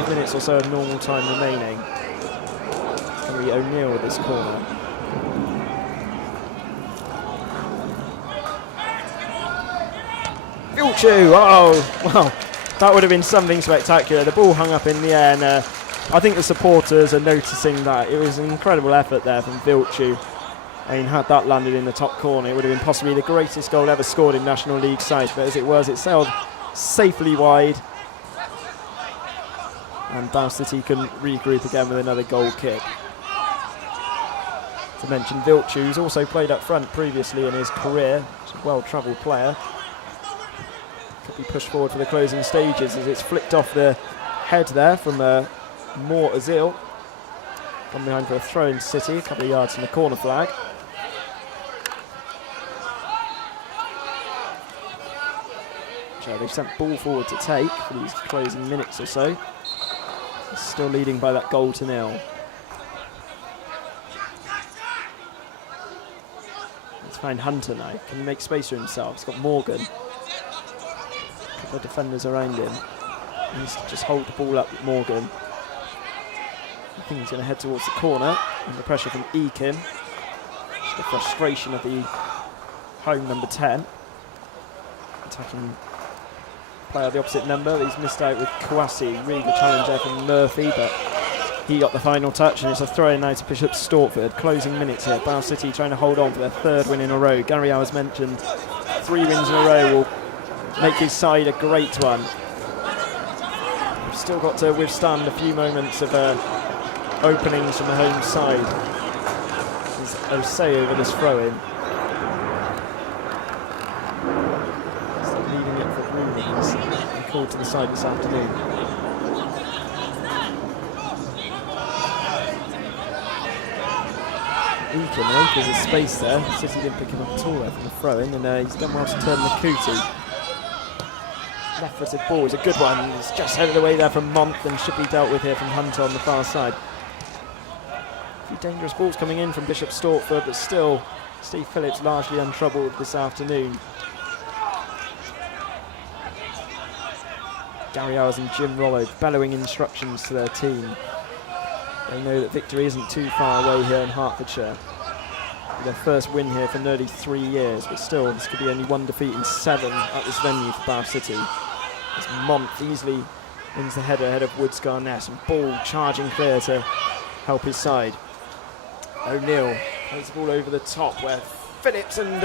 Minutes or so of normal time remaining. Henry O'Neill with this corner. Vilchu! Oh, well, that would have been something spectacular. The ball hung up in the air, and I think the supporters are noticing that. It was an incredible effort there from Vilchu. I mean, had that landed in the top corner, it would have been possibly the greatest goal ever scored in National League South, but as it was, it sailed safely wide. And Bow City can regroup again with another goal kick. To mention Vilchu, who's also played up front previously in his career. He's a well-travelled player. Could be pushed forward for the closing stages as it's flicked off the head there from Moore Azil. Gone behind for a throw in City, a couple of yards from the corner flag. So they've sent ball forward to take for these closing minutes or so. Still leading by that goal to nil. Let's find Hunter now. Can he make space for himself? He's got Morgan. A couple of defenders around him. He needs to just hold the ball up with Morgan. I think he's going to head towards the corner. Under pressure from Eakin. Just the frustration of the home number 10. Attacking player the opposite number. He's missed out with Kouassi. Really good challenge there from Murphy, but he got the final touch, and it's a throw in now to Bishop Stortford. Closing minutes here. Bow City trying to hold on for their 3rd win in a row. Gary Howe has mentioned 3 wins in a row will make his side a great one. We've still got to withstand a few moments of openings from the home side. There's Osei over this throw in. Called to the side this afternoon. Eakin, there's a space there. City didn't pick him up at all there from the throw-in, and he's done well to turn Makuti. Left-footed ball is a good one. It's just headed away there from Month and should be dealt with here from Hunter on the far side. A few dangerous balls coming in from Bishop Stortford, but still Steve Phillips largely untroubled this afternoon. Gary Owers and Jim Rollo bellowing instructions to their team. They know that victory isn't too far away here in Hertfordshire. Their first win here for nearly 3 years, but still this could be only one defeat in 7 at this venue for Bath City. As Month easily wins the header ahead of Woods Garnett, and Ball charging clear to help his side. O'Neill plays the ball over the top where Phillips and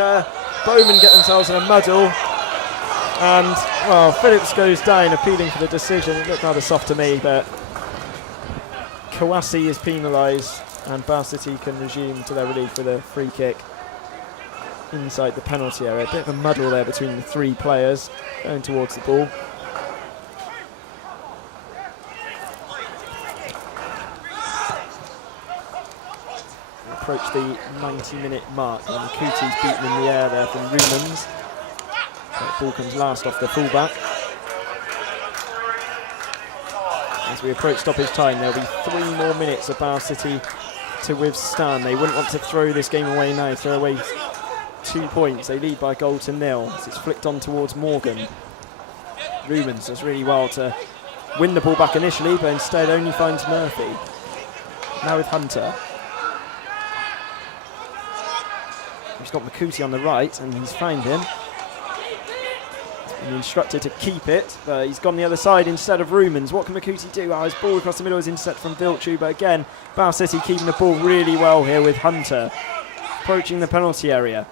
Bowman get themselves in a muddle, and well, Phillips goes down appealing for the decision. It looked rather soft to me, but Kawasi is penalised and Bath City can resume to their relief with a free kick inside the penalty area. A bit of a muddle there between the 3 players going towards the ball. We approach the 90-minute mark and Cootie's beaten in the air there from Rumans. That ball comes last off the fullback. As we approach stoppage time, there'll be 3 more minutes of Bath City to withstand. They wouldn't want to throw this game away now, throw away 2 points. They lead by 1-0 as it's flicked on towards Morgan. Rumans does really well to win the ball back initially, but instead only finds Murphy. Now with Hunter. He's got McCooty on the right, and he's found him. And instructed to keep it, but he's gone the other side instead of Rumans. What can McCooty do? His ball across the middle is intercepted from Vilchu, but again, Bath City keeping the ball really well here with Hunter approaching the penalty area.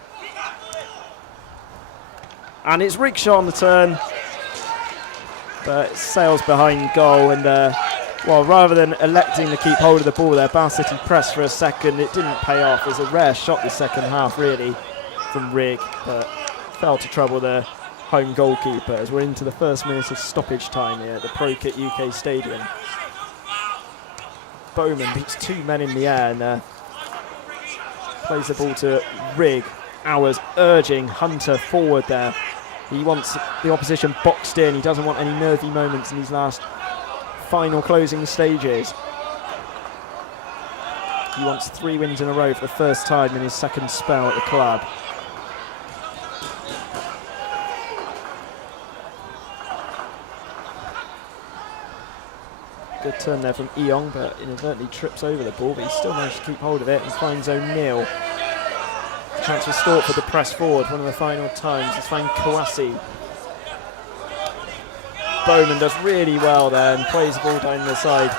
And it's Rickshaw on the turn, but it sails behind goal, and well, rather than electing to keep hold of the ball there, Bath City pressed for a second. It didn't pay off. It was a rare shot the second half, really, from Rigg, but fell to trouble the home goalkeeper as we're into the first minute of stoppage time here at the ProKit UK Stadium. Bowman beats 2 men in the air and plays the ball to Rigg. Owers urging Hunter forward there. He wants the opposition boxed in. He doesn't want any nervy moments in these last final closing stages. He wants 3 wins in a row for the first time in his second spell at the club. Good turn there from Eong, but inadvertently trips over the ball, but he still managed to keep hold of it and finds O'Neill. Chance for Stortford to press forward one of the final times. He's found Kawasi. Bowman does really well there and plays the ball down the side.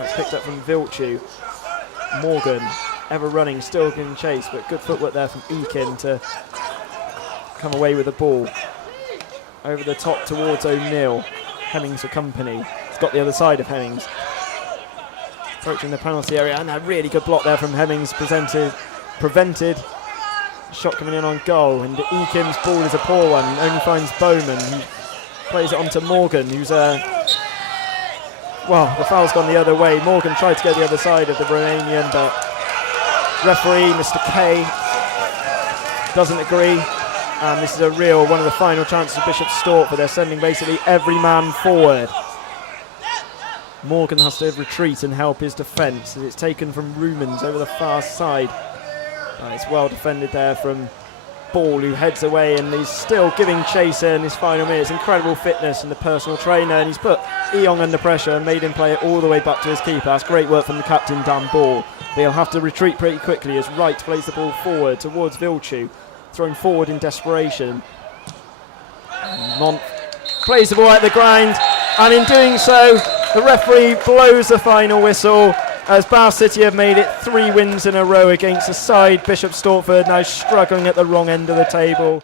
That's picked up from Vilchu. Morgan, ever running, still getting chased, but good footwork there from Eakin to come away with the ball. Over the top towards O'Neill. Hemmings for company. He's got the other side of Hemmings. Approaching the penalty area, and a really good block there from Hemmings prevented. Shot coming in on goal, and Eakim's ball is a poor one, only finds Bowman. He plays it on to Morgan, who's well, the foul's gone the other way. Morgan tried to go the other side of the Romanian, but referee, Mr. K, doesn't agree. And this is a real one of the final chances of Bishop Stortford. They're sending basically every man forward. Morgan has to retreat and help his defence as it's taken from Rumans over the far side. And it's well defended there from Ball, who heads away, and he's still giving chase in his final minutes. Incredible fitness and the personal trainer, and he's put Eong under pressure and made him play it all the way back to his keeper. That's great work from the captain, Dan Ball. They'll have to retreat pretty quickly as Wright plays the ball forward towards Vilchu, thrown forward in desperation. Mont plays the ball at the ground, and in doing so, the referee blows the final whistle as Bath City have made it 3 wins in a row against a side, Bishop Stortford, now struggling at the wrong end of the table.